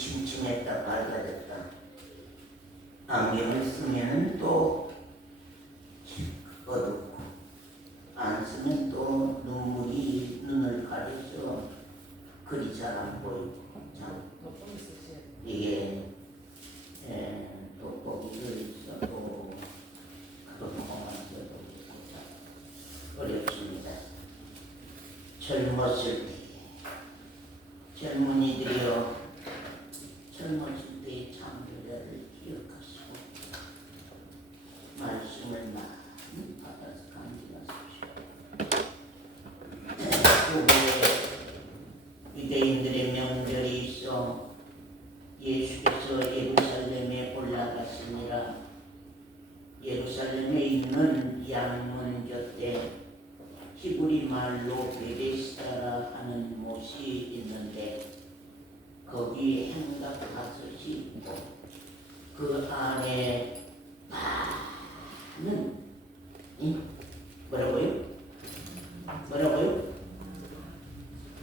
침침했다 밝아졌다. 안경을 쓰면 또 어둡고, 안 쓰면 또 눈물이 눈을 가려서 글이 잘 안 보이고. 참 이게 돋보기를 써도 그런 것만 써도 어렵습니다. 젊었을 때, 젊은이들이여, 젊었을 때의 창조자를 기억하시고 말씀을 많이 받아서 감기하십시오. 후에 유대인들의 명절이 있어 예수께서 예루살렘에 올라가시니라. 예루살렘에 있는 양문 곁에 히브리 말로 베데스다라 하는 못이 있는데 거기 행각 5이 있고 그 안에 많은 뭐라고요?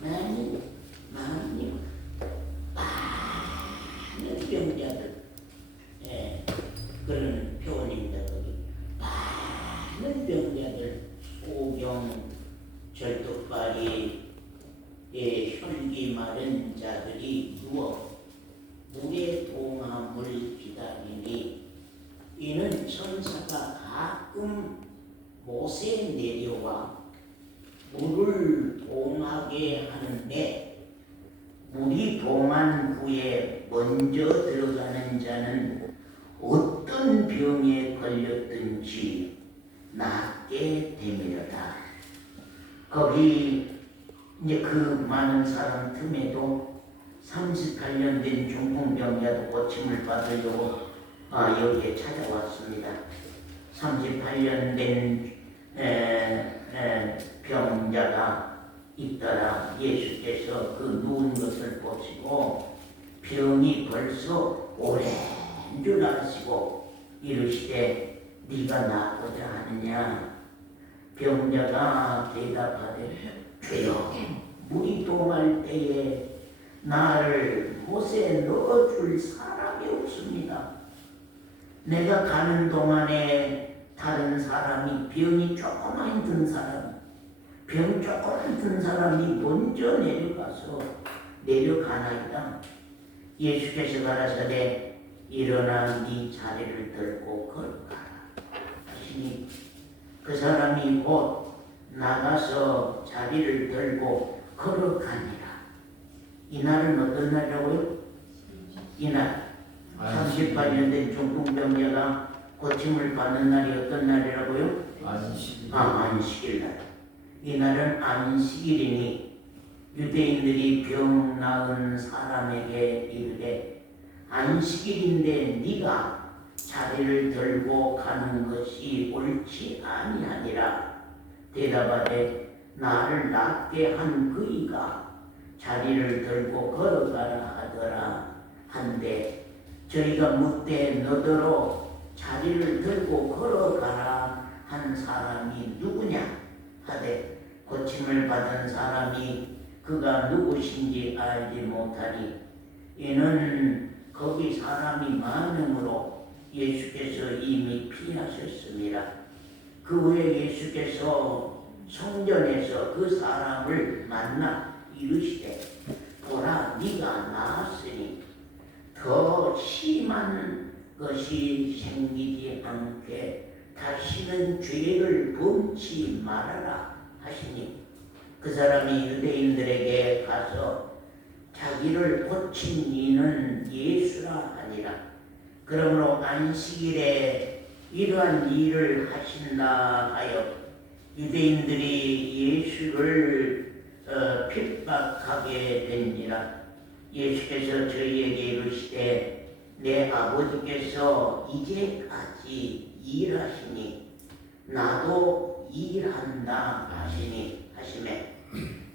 많은 병자들, 그런 표현입니다. 거기 많은 병자들, 소경, 절뚝발이, 혈기 마른 자들이 누워 물의 동함을 기다리니, 이는 천사가 가끔 못에 내려와 물을 동하게 하는데, 물이 동한 후에 먼저 들어가는 자는 어떤 병에 걸렸든지 낫게 되밀어다. 거기 이제 그 많은 사람 틈에도 38년 된 중풍병자도 고침을 받으려고 여기에 찾아왔습니다. 38년 된 병자가 있더라. 예수께서 그 누운 것을 보시고 병이 벌써 오랜 줄 아시고 이르시되 네가 낫고자 하느냐. 병자가 대답하되 주여, 물이 동할 때에 나를 못에 넣어줄 사람이 없습니다. 내가 가는 동안에 다른 사람이, 병이 조금만 든 사람, 병 조금 든 사람이 먼저 내려가나이다. 예수께서 가라사대 일어나 네 자리를 들고 걸어가라 하시니, 그 사람이 곧 나가서 자리를 들고 걸어가니라. 이날은 어떤 날이라고요? 이날 38년 된 중풍병자가 고침을 받는 날이 어떤 날이라고요? 안식일 날. 이날은 안식일이니 유대인들이 병 나은 사람에게 이르되 안식일인데 네가 자리를 들고 가는 것이 옳지 아니하니라. 대답하되 나를 낫게 한 그이가 자리를 들고 걸어가라 하더라 한데, 저희가 묻되 너더러 자리를 들고 걸어가라 한 사람이 누구냐 하되, 고침을 받은 사람이 그가 누구신지 알지 못하니, 이는 거기 사람이 많음으로 예수께서 이미 피하셨습니다. 그 후에 예수께서 성전에서 그 사람을 만나 이르시되 보라, 네가 나았으니 더 심한 것이 생기지 않게 다시는 죄를 범치 말아라 하시니, 그 사람이 유대인들에게 가서 자기를 고친 이는 예수라 하니라. 그러므로 안식일에 이러한 일을 하신다 하여 유대인들이 예수를 핍박하게 되니라. 예수께서 저희에게 이르시되 내 아버지께서 이제까지 일하시니 나도 일한다 하시매,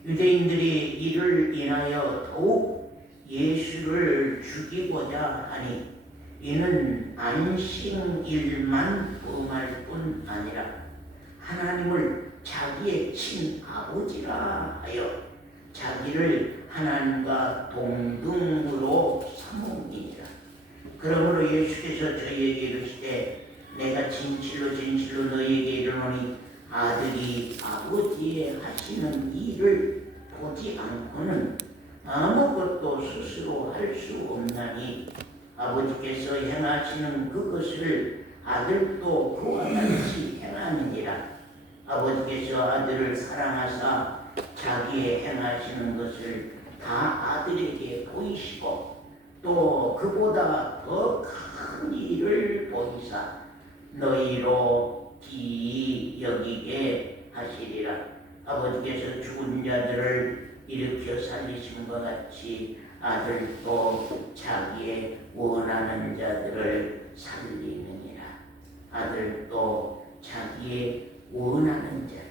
유대인들이 이를 인하여 더욱 예수를 죽이고자 하니, 이는 안식일만 범할 뿐 아니라 하나님을 자기의 친아버지라 하여 자기를 하나님과 동등으로 그러므로 예수께서 저희에게 이르시되 내가 진실로 진실로 너희에게 이르노니 아들이 아버지의 하시는 일을 보지 않고는 아무것도 스스로 할 수 없나니 아버지께서 행하시는 그것을 아들도 그와 같이 행하느니라. 아버지께서 아들을 사랑하사 자기의 행하시는 것을 다 아들에게 보이시고 또 그보다 더 큰 일을 보이사 너희로 기이 여기게 하시리라. 아버지께서 죽은 자들을 일으켜 살리신 것 같이 아들도 자기의 원하는 자들을 살리느니라. 아들도 자기의 원하는 자를,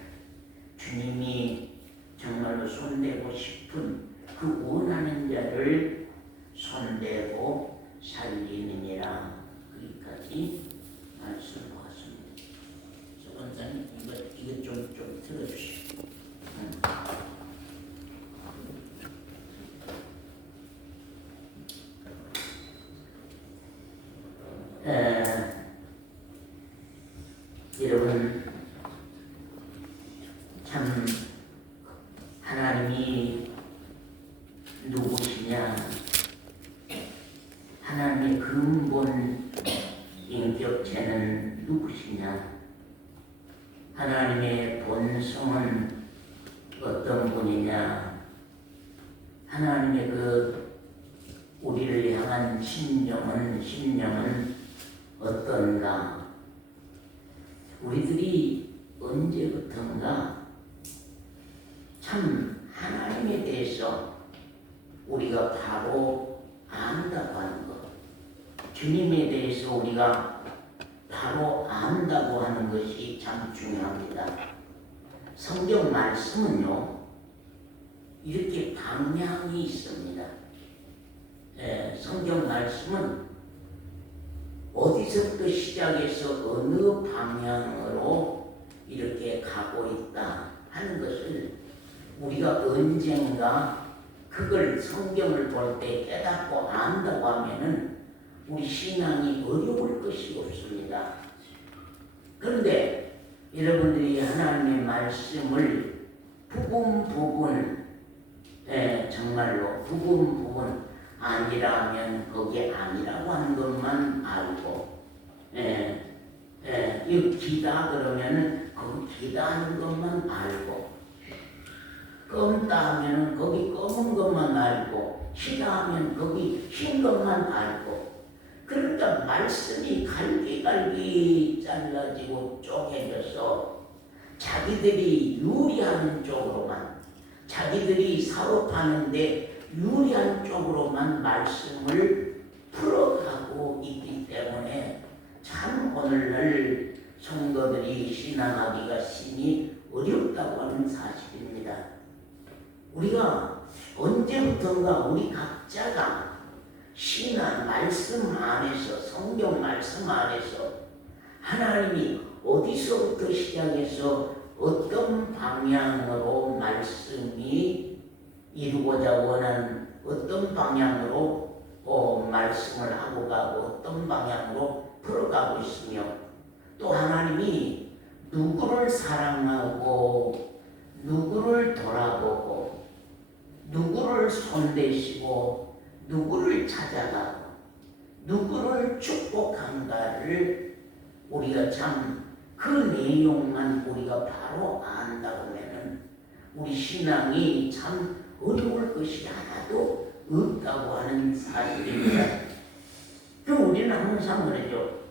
주님이 정말로 손대고 싶은 그 원하는 자를 손대고 살리느니라. 거기까지 말씀 보았습니다. 원장님 이거 좀 들어주시고. 여러분 참 하나님이 누구시냐? 하나님의 근본 인격체는 누구시냐? 하나님의 본성은 어떤 분이냐? 하나님의 그 우리를 향한 신념은 어떤가? 우리들이 언제부턴가 참 하나님에 대해서 우리가 바로 안다고 하는 것, 주님에 대해서 우리가 바로 안다고 하는 것이 참 중요합니다. 성경 말씀은요, 이렇게 방향이 있습니다. 성경 말씀은 어디서부터 시작해서 어느 방향으로 이렇게 가고 있다 하는 것을 우리가 언젠가 그걸 성경을 볼 때 깨닫고 안다고 하면은 우리 신앙이 어려울 것이 없습니다. 그런데 여러분들이 하나님의 말씀을 부분 정말로 부분 아니라면 거기에 아니라고 하는 것만 알고 이 기다 그러면은 거기 기다 하는 것만 알고 검다 하면은 거기 검은 것만 알고 희다 하면 거기 흰 것만 알고 그러니까 말씀이 갈기갈기 잘라지고 쪼개져서 자기들이 유리한 쪽으로만 자기들이 사업하는데 유리한 쪽으로만 말씀을 풀어가고 있기 때문에 참 오늘날 성도들이 신앙하기가 심히 어렵다고 하는 사실입니다. 우리가 언제부턴가 우리 각자가 신앙 말씀 안에서 성경 말씀 안에서 하나님이 어디서부터 시작해서 어떤 방향으로 말씀이 이루고자 원하는 어떤 방향으로 말씀을 하고 가고 어떤 방향으로 풀어가고 있으며 또 하나님이 누구를 사랑하고 누구를 돌아보고 누구를 손대시고 누구를 찾아가고 누구를 축복한가를 우리가 참 그 내용만 우리가 바로 안다고 하면은 우리 신앙이 참 어려울 것이 하나도 없다고 하는 사실입니다. 그 우리는 항상 그러죠.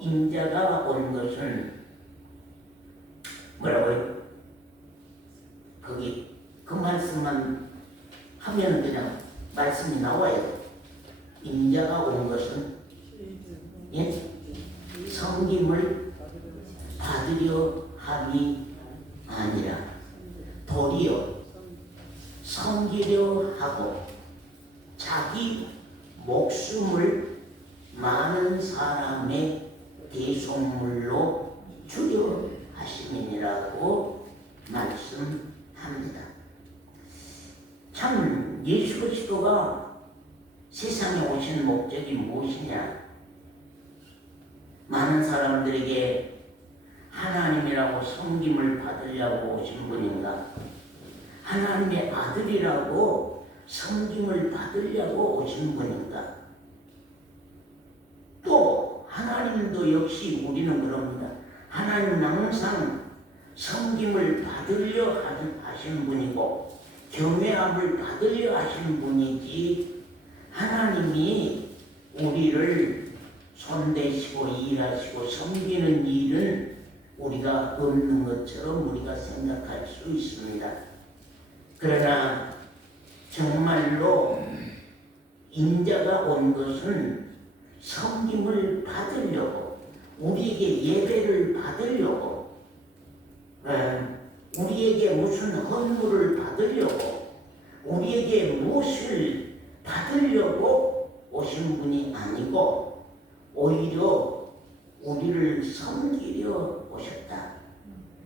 인자가 온 것은 뭐라고요? 거기 그 말씀만 하면 그냥 말씀이 나와요. 인자가 온 것은 섬김을 받으려 함이 아니라 도리어 섬기려 하고 자기 목숨을 많은 사람의 대속물로 주려 하심이니라고 말씀합니다. 참 예수 그리스도가 세상에 오신 목적이 무엇이냐? 많은 사람들에게 하나님이라고 섬김을 받으려고 오신 분인가? 하나님의 아들이라고 섬김을 받으려고 오신 분인가? 또 하나님도 역시 우리는 그럽니다. 하나님은 항상 섬김을 받으려 하신 분이고 경외함을 받으려 하신 분이지, 하나님이 우리를 손대시고 일하시고 섬기는 일은 우리가 없는 것처럼 우리가 생각할 수 있습니다. 그러나 정말로 인자가 온 것은 섬김을 받으려고, 우리에게 예배를 받으려고, 우리에게 무슨 헌물을 받으려고, 우리에게 무엇을 받으려고 오신 분이 아니고 오히려 우리를 섬기려 오셨다.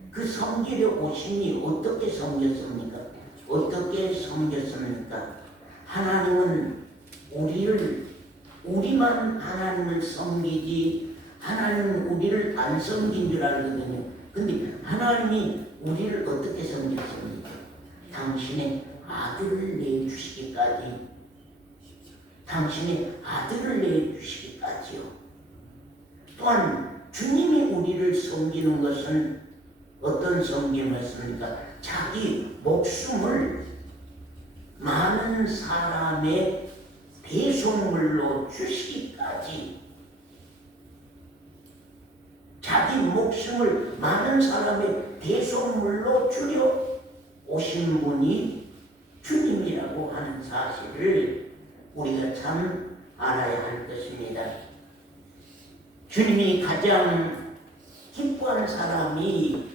그 섬기려 오심이 어떻게 섬겼습니까? 어떻게 섬겼습니까? 하나님은 우리만 하나님을 섬기지 하나님은 우리를 안 섬긴 줄 알거든요. 근데 하나님이 우리를 어떻게 섬겼습니까? 당신의 아들을 내주시기까지, 당신의 아들을 내주시기까지요. 또한 주님이 우리를 섬기는 것은 어떤 섬김이었습니까? 자기 목숨을 많은 사람의 배송물로 주시기까지, 자기 목숨을 많은 사람의 배송물로 주려 오신 분이 주님이라고 하는 사실을 우리가 참 알아야 할 것입니다. 주님이 가장 기뻐하는 사람이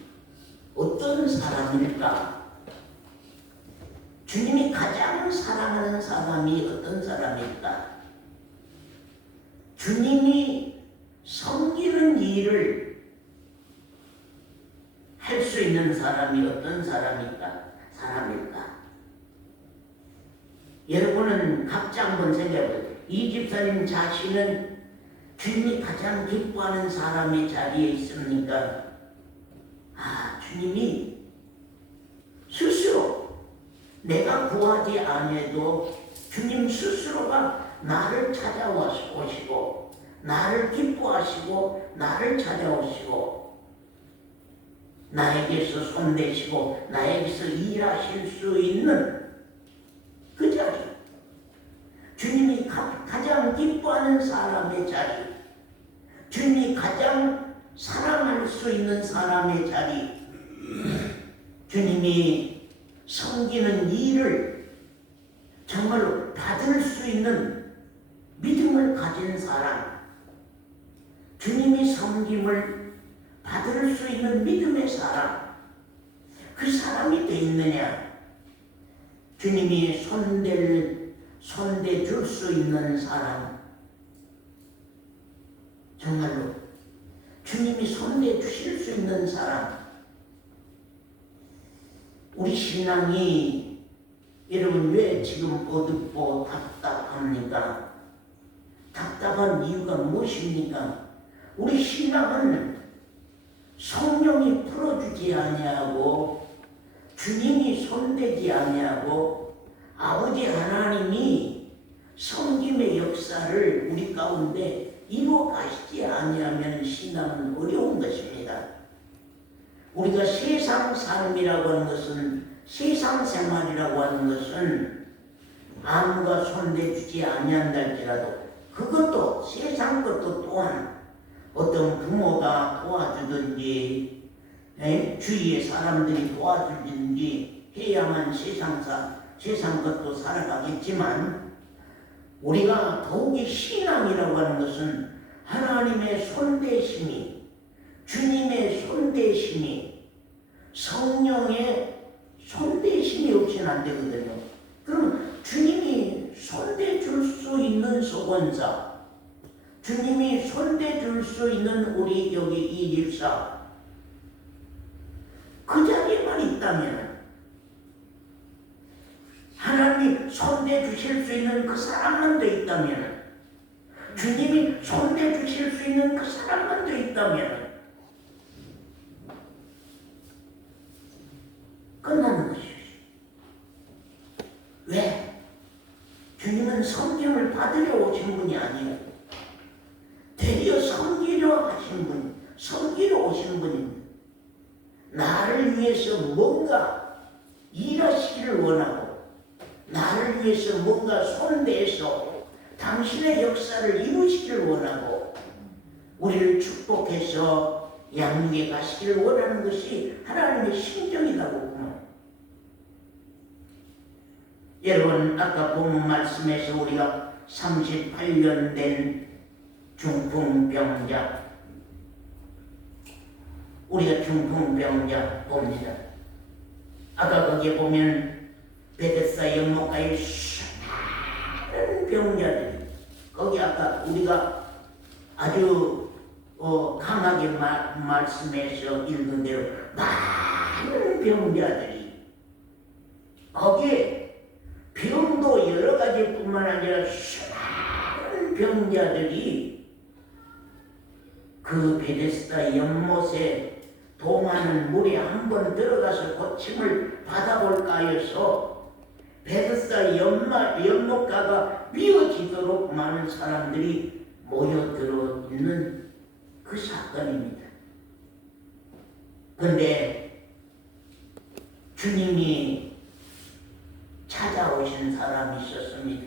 어떤 사람일까? 주님이 가장 사랑하는 사람이 어떤 사람일까? 주님이 섬기는 일을 할 수 있는 사람이 어떤 사람일까? 여러분은 각자 한번 생각해보세요. 이 집사님 자신은 주님이 가장 기뻐하는 사람의 자리에 있습니까? 주님이 스스로 내가 구하지 않아도 주님 스스로가 나를 찾아오시고 나를 기뻐하시고 나를 찾아오시고 나에게서 손대시고 나에게서 일하실 수 있는 그 자리, 주님이 가장 기뻐하는 사람의 자리, 주님이 가장 사랑할 수 있는 사람의 자리, 주님이 섬기는 일을 정말로 받을 수 있는 믿음을 가진 사람, 주님이 섬김을 받을 수 있는 믿음의 사람, 그 사람이 돼 있느냐? 주님이 손대 줄 수 있는 사람, 정말로 주님이 손대 주실 수 있는 사람. 우리 신앙이 여러분 왜 지금 어둡고 답답합니까? 답답한 이유가 무엇입니까? 우리 신앙은 성령이 풀어주지 아니하고 주님이 손대지 아니하고 아버지 하나님이 섬김의 역사를 우리 가운데 이루어 가시지 아니하면 신앙은 어려운 것입니다. 우리가 세상 삶이라고 하는 것은, 세상 생활이라고 하는 것은 아무가 손대주지 아니한다 할지라도 그것도, 세상 것도 또한 어떤 부모가 도와주든지 주위의 사람들이 도와주든지 해야만 세상 것도 살아가겠지만, 우리가 더욱이 신앙이라고 하는 것은 하나님의 손대심이, 주님의 손대심이, 성령의 손대심이 없이는 안 되거든요. 그럼 주님이 손대줄 수 있는 소원사, 주님이 손대줄 수 있는 우리 여기 이 집사, 그 자리에만 있다면, 하나님 손대 주실 수 있는 그 사람만 더 있다면, 주님이 손대 주실 수 있는 그 사람만 더 있다면 끝나는 것이죠. 왜? 주님은 섬김을 받으려 오신 분이 아니에요. 되려 섬기려 하신 분, 섬기러 오신 분입니다. 나를 위해서 뭔가 일하시기를 원하고, 나를 위해서 뭔가 손대서 당신의 역사를 이루시기를 원하고, 우리를 축복해서 양육에 가시기를 원하는 것이 하나님의 심정이라고 보면, 여러분 아까 본 말씀에서 우리가 38년 된 중풍병자, 우리가 중풍병자 봅니다. 아까 거기에 보면 베데스다 연못가에 수많은 병자들이, 거기 아까 우리가 아주 강하게 말씀해서 읽은 대로 많은 병자들이, 거기에 병도 여러 가지뿐만 아니라 수많은 병자들이 그 베데스다 연못에 동하는 물에 한번 들어가서 고침을 받아볼까 해서 베데스다 연못가가 비어지도록 많은 사람들이 모여들어 있는 그 사건입니다. 그런데 주님이 찾아오신 사람이 있었습니다.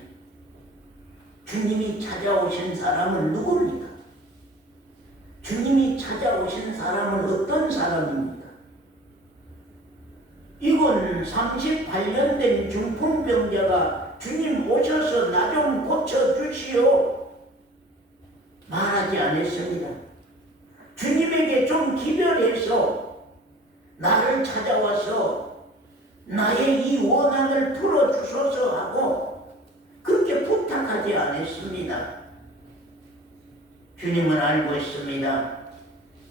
주님이 찾아오신 사람은 누굽니까? 주님이 찾아오신 사람은 어떤 사람입니까? 이건 38년 된 중풍병자가 주님 오셔서 나 좀 고쳐주시오 말하지 않았습니다. 주님에게 좀 기별해서 나를 찾아와서 나의 이 원한을 풀어주소서 하고 그렇게 부탁하지 않았습니다. 주님은 알고 있습니다.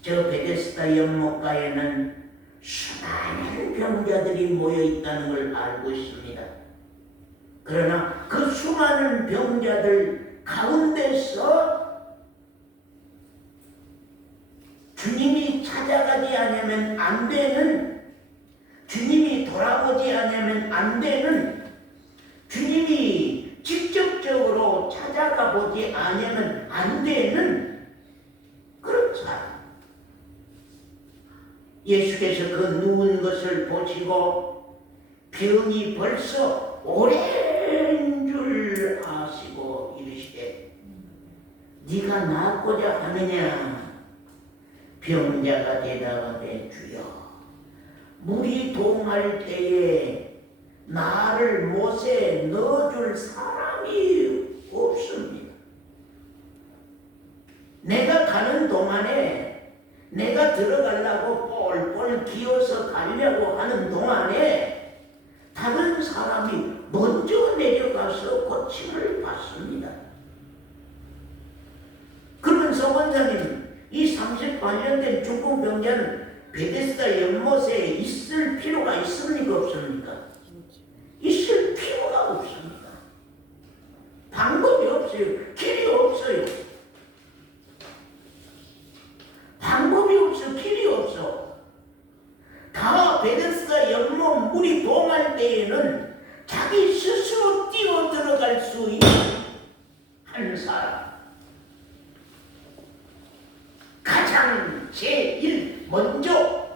저 베데스다 연못가에는 수많은 병자들이 모여 있다는 걸 알고 있습니다. 그러나 그 수많은 병자들 가운데서 주님이 찾아가지 않으면 안 되는, 주님이 돌아보지 않으면 안 되는, 주님이 직접적으로 찾아가 보지 않으면 안 되는 그런 사람. 예수께서 그 누운 것을 보시고 병이 벌써 오랜 줄 아시고 이르시되 네가 낫고자 하느냐? 병자가 대답하되 주여, 물이 동할 때에 나를 못에 넣어줄 사람이 없습니다. 내가 가는 동안에, 내가 들어가려고 뻘뻘 기어서 가려고 하는 동안에 다른 사람이 먼저 내려가서 고침을 받습니다. 그러면서 원장님, 이 38년 된 중풍병자는 베데스다 연못에 있을 필요가 있습니까? 없습니까? 있을 필요가 없습니다. 방법이 없어요. 길이 없어요. 방법이 없어. 길이 없어. 다 베데스다 연못 물이 동할 때에는 자기 스스로 뛰어 들어갈 수 있는 한 사람, 가장 제일 먼저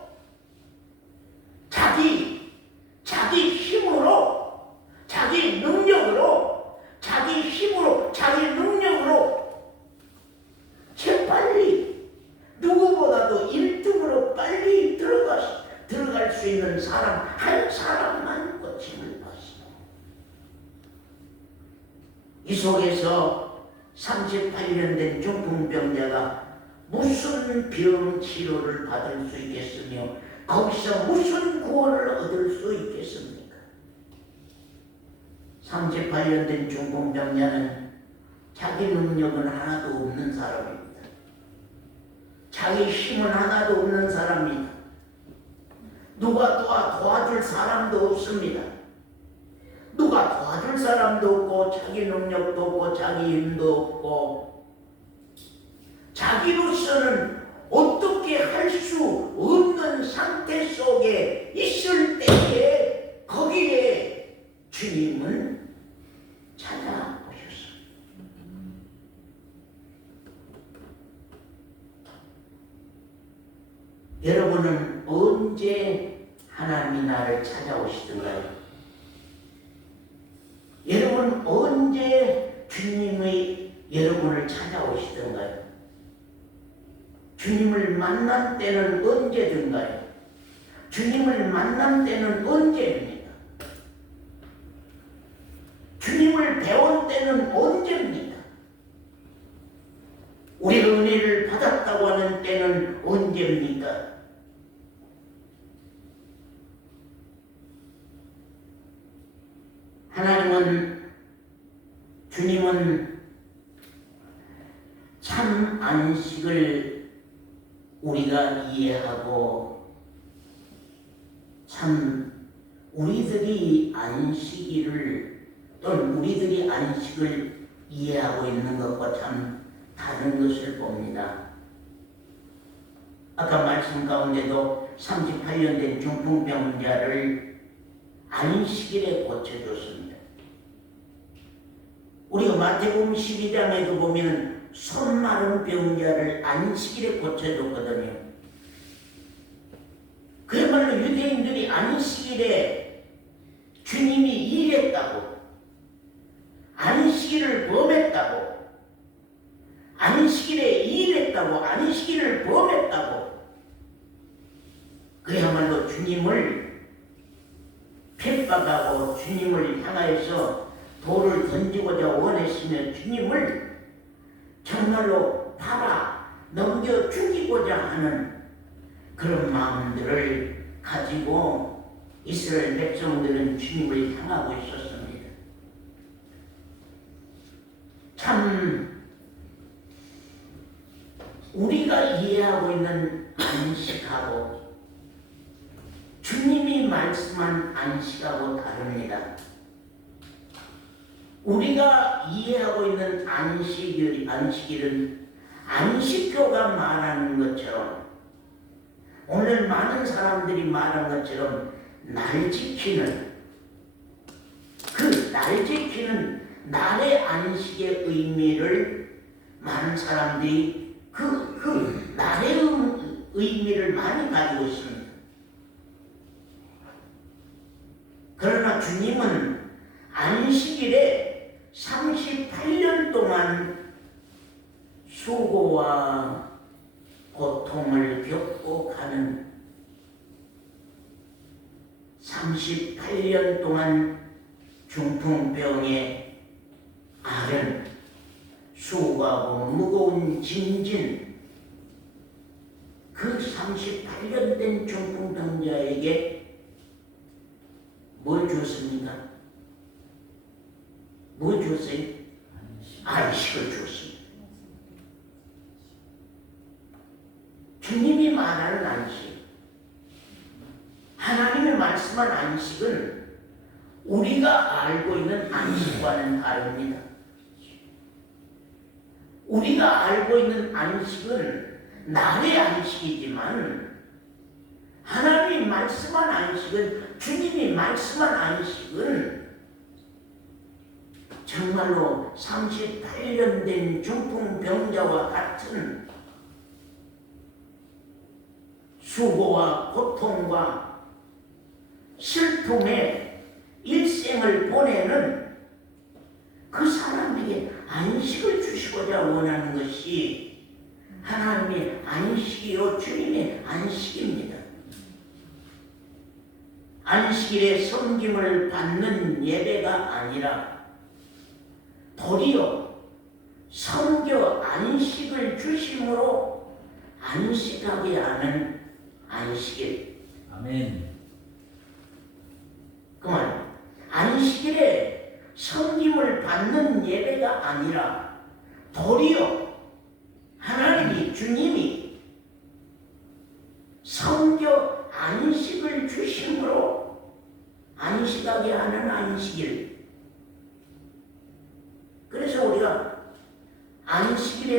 자기 힘으로, 자기 능력으로, 자기 능력으로 재빨리 누구보다도 1등으로 빨리 들어갈 수 있는 사람 한 사람만 고침을 받습니다. 이 속에서 38년 된 중풍병자가 무슨 병 치료를 받을 수 있겠으며 거기서 무슨 구원을 얻을 수 있겠습니까? 38년 된 중풍병자는 자기 능력은 하나도 없는 사람입니다. 자기 힘은 하나도 없는 사람입니다. 누가 도와줄 사람도 없습니다. 누가 도와줄 사람도 없고 자기 능력도 없고 자기 힘도 없고 자기로서는 어떻게 할 수 없는 상태 속에 있을 때에 거기에 주님은 찾아오셨어요. 여러분은 언제 하나님이 나를 찾아오시던가요? 여러분 언제 주님의 여러분을 찾아오시던가요? 주님을 만난 때는 언제든가요? 주님을 만난 때는 언제입니까? 주님을 배운 때는 언제입니까? 우리 은혜를 받았다고 하는 때는 언제입니까? 주님은 참 안식을 우리가 이해하고 참 우리들이 안식을 이해하고 있는 것과 참 다른 것을 봅니다. 아까 말씀 가운데도 38년 된 중풍병자를 안식일에 고쳐줬습니다. 우리가 마태복음 12장에도 보면 손 마른 병자를 안식일에 고쳐줬거든요. 그야말로 유대인들이 안식일에 주님이 일했다고, 안식일을 범했다고, 안식일에 일했다고, 안식일을 범했다고, 그야말로 주님을 핍박하고 주님을 향하여서 돌을 던지고자 원했으며 주님을 정말로 팔아 넘겨 죽이고자 하는 그런 마음들을 가지고 이스라엘 백성들은 주님을 향하고 있었습니다. 참 우리가 이해하고 있는 안식하고 주님이 말씀한 안식하고 다릅니다. 우리가 이해하고 있는 안식일은 안식교가 말하는 것처럼 오늘 많은 사람들이 말한 것처럼 날 지키는 날의 안식의 의미를 많은 사람들이 그 날의 의미를 많이 가지고 있습니다. 그러나 주님은 안식일에 38년 동안 수고와 고통을 겪고 가는 38년 동안 중풍병에 앓은 수고하고 무거운 짐진 그 38년 된 중풍병자에게 뭘 줬습니까? 뭐 줬어요? 안식을 줬습니다. 주님이 말하는 안식, 하나님이 말씀한 안식은 우리가 알고 있는 안식과는 다릅니다. 우리가 알고 있는 안식은 날의 안식이지만 하나님이 말씀한 안식은, 주님이 말씀한 안식은 정말로 38년 된 중풍병자와 같은 수고와 고통과 슬픔에 일생을 보내는 그 사람에게 안식을 주시고자 원하는 것이 하나님의 안식이요 주님의 안식입니다. 안식일에 섬김을 받는 예배가 아니라 도리어 섬겨 안식을 주심으로 안식하게 하는 안식일. 아멘. 그만 안식일에 섬김을 받는 예배가 아니라 도리어 하나님이 주님이 섬겨 안식을 주심으로 안식하게 하는 안식일.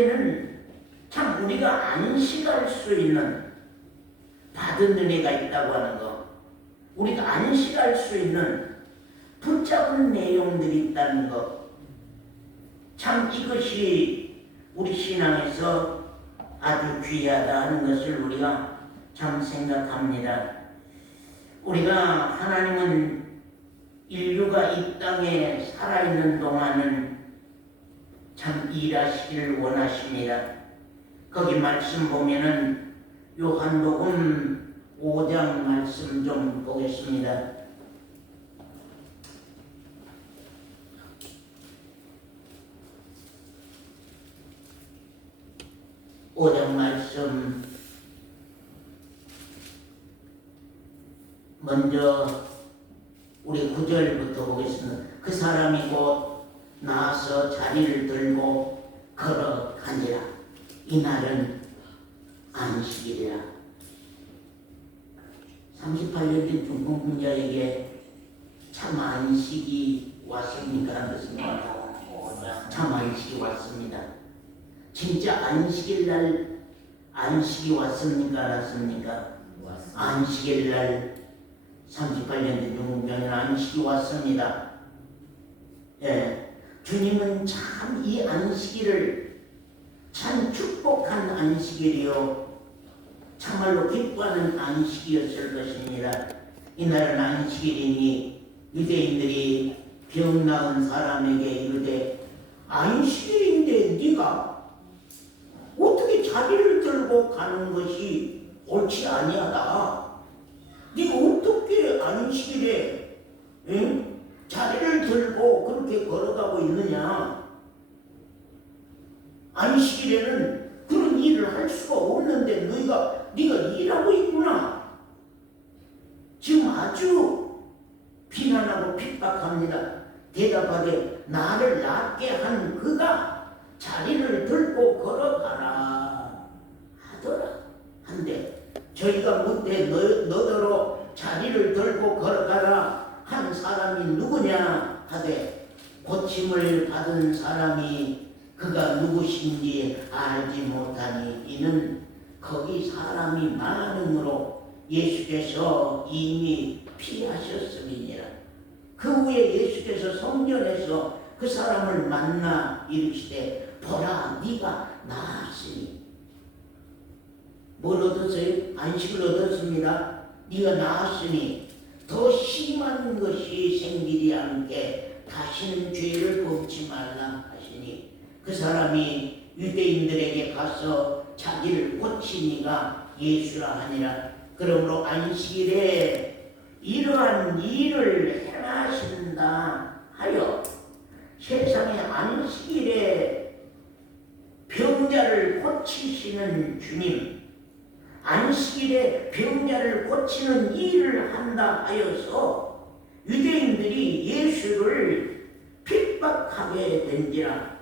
안식일에는 참 우리가 안식할 수 있는 받은 은혜가 있다고 하는 거, 우리가 안식할 수 있는 붙잡은 내용들이 있다는 것, 참 이것이 우리 신앙에서 아주 귀하다 하는 것을 우리가 참 생각합니다. 우리가 하나님은 인류가 이 땅에 살아있는 동안은 참 일하시기를 원하십니다. 거기 말씀 보면은 요한복음 5장 말씀 좀 보겠습니다. 5장 말씀 먼저 우리 9절부터 보겠습니다. 그 사람이 곧 나와서 자리를 들고 걸어가니라. 이날은 안식일이라. 38년 된 중풍 분자에게 참 안식이 왔습니까? 안 왔습니까? 참 안식이 왔습니다. 진짜 안식일 날 안식이 왔습니까? 안 왔습니까? 안식일 날 38년 된 중풍병은 안식이 왔습니다. 예, 주님은 참 이 안식일을 참 축복한 안식일이요, 참말로 기뻐하는 안식이었을 것입니다. 이날은 안식일이니 유대인들이 병 나은 사람에게 이르되, 안식일인데 네가 어떻게 자리를 들고 가는 것이 옳지 아니하다. 네가 어떻게 안식일에 자리를 들고 그렇게 걸어가고 있느냐. 안식일에는 그런 일을 할 수가 없는데 네가 일하고 있구나. 지금 아주 비난하고 핍박합니다. 대답하되 나를 낫게 한 그가 자리를 들고 걸어가라 하더라. 한데 저희가 묻되 너더러 자리를 들고 걸어가라 한 사람이 누구냐 하되, 고침을 받은 사람이 그가 누구신지 알지 못하니 이는 거기 사람이 많음으로 예수께서 이미 피하셨음이니라. 그 후에 예수께서 성전에서 그 사람을 만나 이르시되, 보라 네가 나았으니. 뭘 얻었어요? 안식을 얻었습니다. 네가 나았으니 더 심한 것이 생기지 않게 다시는 죄를 범치 말라 하시니, 그 사람이 유대인들에게 가서 자기를 고치니가 예수라 하니라. 그러므로 안식일에 이러한 일을 행하신다 하여 세상의 안식일에 병자를 고치시는 주님, 안식일에 병자를 고치는 일을 한다 하여서 유대인들이 예수를 핍박하게 된지라.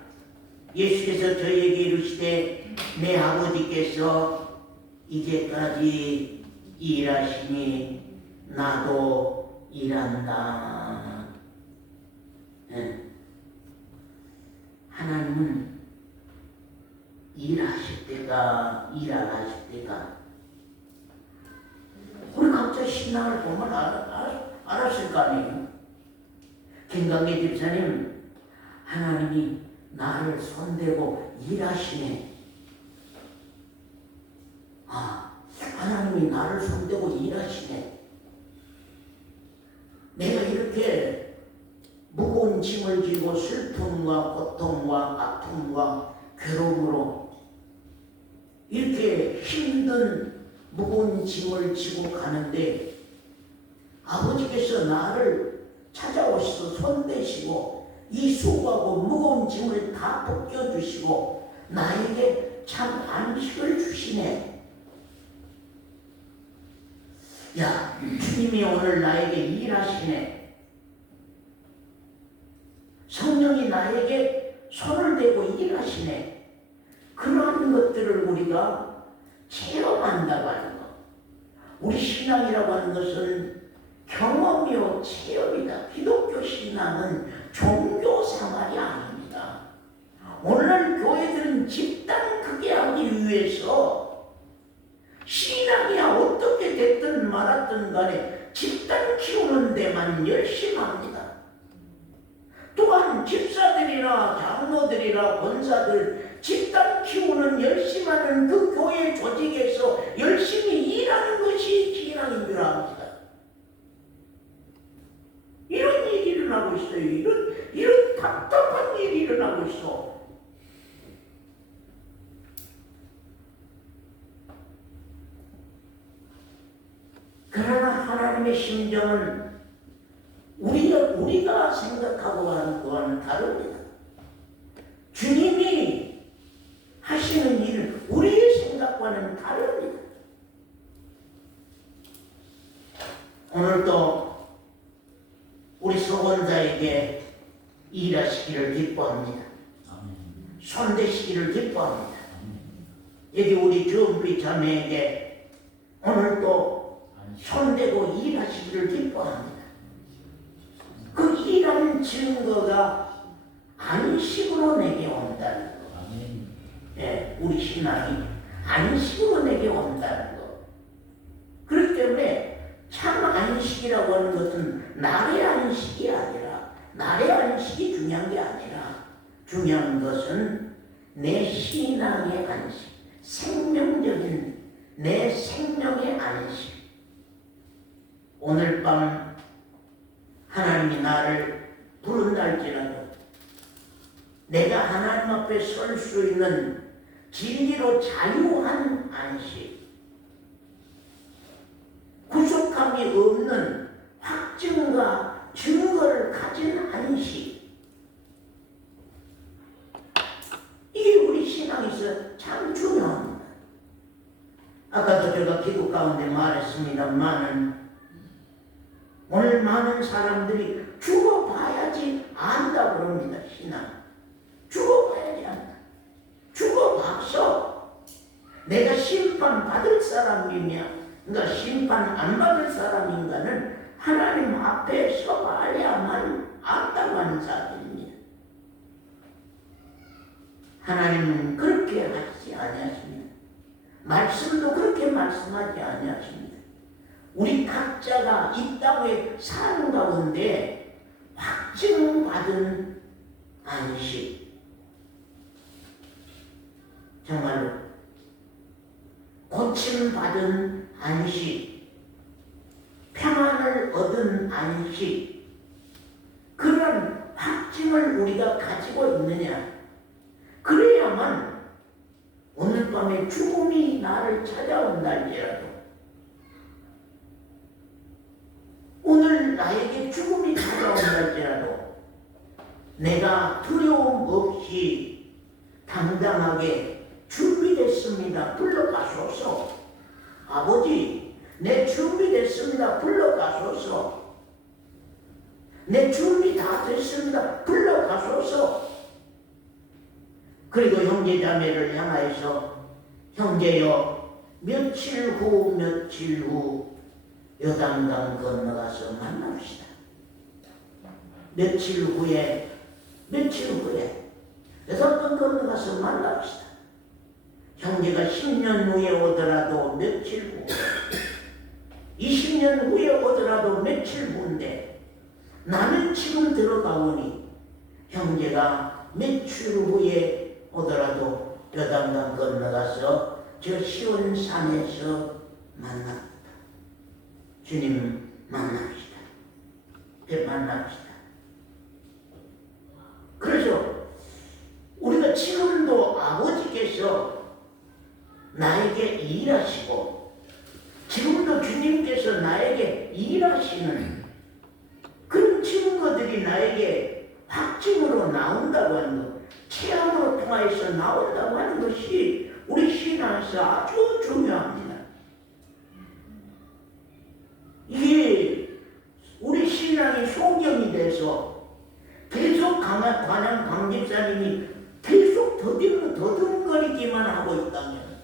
예수께서 저희에게 이르시되, 내 아버지께서 이제까지 일하시니 나도 일한다. 네. 하나님은 일하실 때가 일 안 하실 때가, 우리 각자 신앙을 보면 알았을 거 아니에요. 김강계 집사님, 하나님이 나를 손대고 일하시네. 하나님이 나를 손대고 일하시네. 내가 이렇게 무거운 짐을 지고 슬픔과 고통과 아픔과 괴로움으로 이렇게 힘든 무거운 짐을 지고 가는데, 아버지께서 나를 찾아오셔서 손대시고 이 수고하고 무거운 짐을 다 벗겨주시고 나에게 참 안식을 주시네. 야, 주님이 오늘 나에게 일하시네. 성령이 나에게 손을 대고 일하시네. 그러한 것들을 우리가 체험한다고 하는 것. 우리 신앙이라고 하는 것은 경험이요 체험이다. 기독교 신앙은 종교 생활이 아닙니다. 오늘날 교회들은 집단 크게 하기 위해서 신앙이야 어떻게 됐든 말았든 간에 집단 키우는 데만 열심히 합니다. 또한 집사들이나 장로들이나 권사들 집단 키우는 열심히 하는 그 교회 조직에서 열심히 일하는 것이 신앙인 줄 압니다. 이런 일이 일어나고 있어요. 이런 답답한 일이 일어나고 있어. 그러나 하나님의 심정은 우리가 생각하고 하는 거와는 다릅니다. 주님이 하시는 일은 우리의 생각과는 다릅니다. 오늘도 우리 서원자에게 일하시기를 기뻐합니다. 손대시기를 기뻐합니다. 여기 우리 주은비 자매에게 오늘도 손대고 일하시기를 기뻐합니다. 그 일하는 증거가 안식으로 내게 온다는 거. 예, 우리 신앙이 안식으로 내게 온다는 거. 그렇기 때문에 참 안식이라고 하는 것은 날의 안식이 아니라, 날의 안식이 중요한 게 아니라 중요한 것은 내 신앙의 안식, 생명적인 내 생명의 안식. 오늘 밤 하나님이 나를 부른달지라도 내가 하나님 앞에 설 수 있는 진리로 자유한 안식, 구속함이 없는 확증과 증거를 가진 안식, 이게 우리 신앙에서 참 중요합니다. 아까도 제가 기도 가운데 말했습니다만은 오늘 많은 사람들이 죽어봐야지 안다 그럽니다. 신앙 죽어봐야지 안다. 죽어봐서 내가 심판받을 사람이냐, 그러니까 심판 안 받을 사람인가는 하나님 앞에 서봐야만 안다고 하는 사실입니다. 하나님은 그렇게 하지 아니하십니다. 말씀도 그렇게 말씀하지 아니하십니다. 우리 각자가 이 땅에 사는 가운데 확증받은 안식, 정말로 고침받은 안식, 평안을 얻은 안식, 그런 확증을 우리가 가지고 있느냐. 그래야만 오늘 밤에 죽음이 나를 찾아온달지라도, 오늘 나에게 죽음이 찾아온달지라도 내가 두려움 없이 당당하게 준비됐습니다. 불러가소서. 아버지, 내 준비됐습니다. 불러가소서. 내 준비 다 됐습니다. 불러가소서. 그리고 형제자매를 향하여서 형제여, 며칠 후 요단강 건너가서 만납시다. 며칠 후에 요단강 건너가서 만납시다. 형제가 10년 후에 오더라도 며칠 후, 20년 후에 오더라도 며칠 후인데 나는 지금 들어가오니 형제가 며칠 후에 오더라도 요단강 건너가서 저 시온 산에서 만납니다. 주님 만납시다. 만납시다. 그래서 우리가 지금도 아버지께서 나에게 일하시고 지금도 주님께서 나에게 일하시는 그런 증거들이 나에게 확증으로 나온다고 하는 것, 체험으로 통해서 나온다고 하는 것이 우리 신앙에서 아주 중요합니다. 이게 우리 신앙이 소경이 돼서 계속 관양 강집사님이 계속 더듬거리기만 하고 있다면,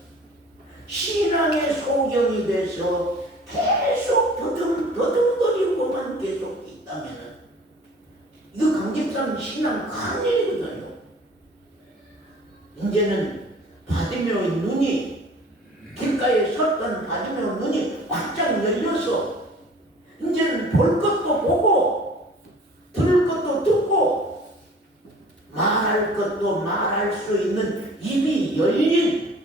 신앙의 소경이 돼서 계속 더듬거리고만 계속 있다면 이거 강집사님 신앙 큰일이거든요. 이제는 바디메오의 눈이, 길가에 섰던 바디메오 눈이 확장 열려서 이제는 볼 것도 보고 들을 것도 듣고 말할 것도 말할 수 있는 입이 열린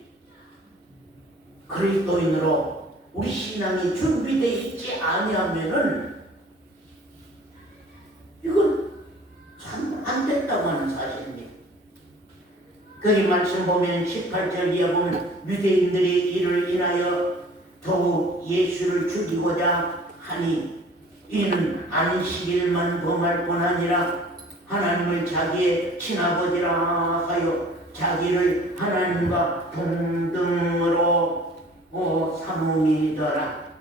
그리스도인으로 우리 신앙이 준비되어 있지 아니하면은 이건 참 안 됐다고 하는 사실입니다. 거기 말씀 보면 18절 이하 보면 유대인들이 이를 인하여 더욱 예수를 죽이고자 하니 이는 안식일만 범할 뿐 아니라 하나님을 자기의 친아버지라 하여 자기를 하나님과 동등으로 삼음이더라.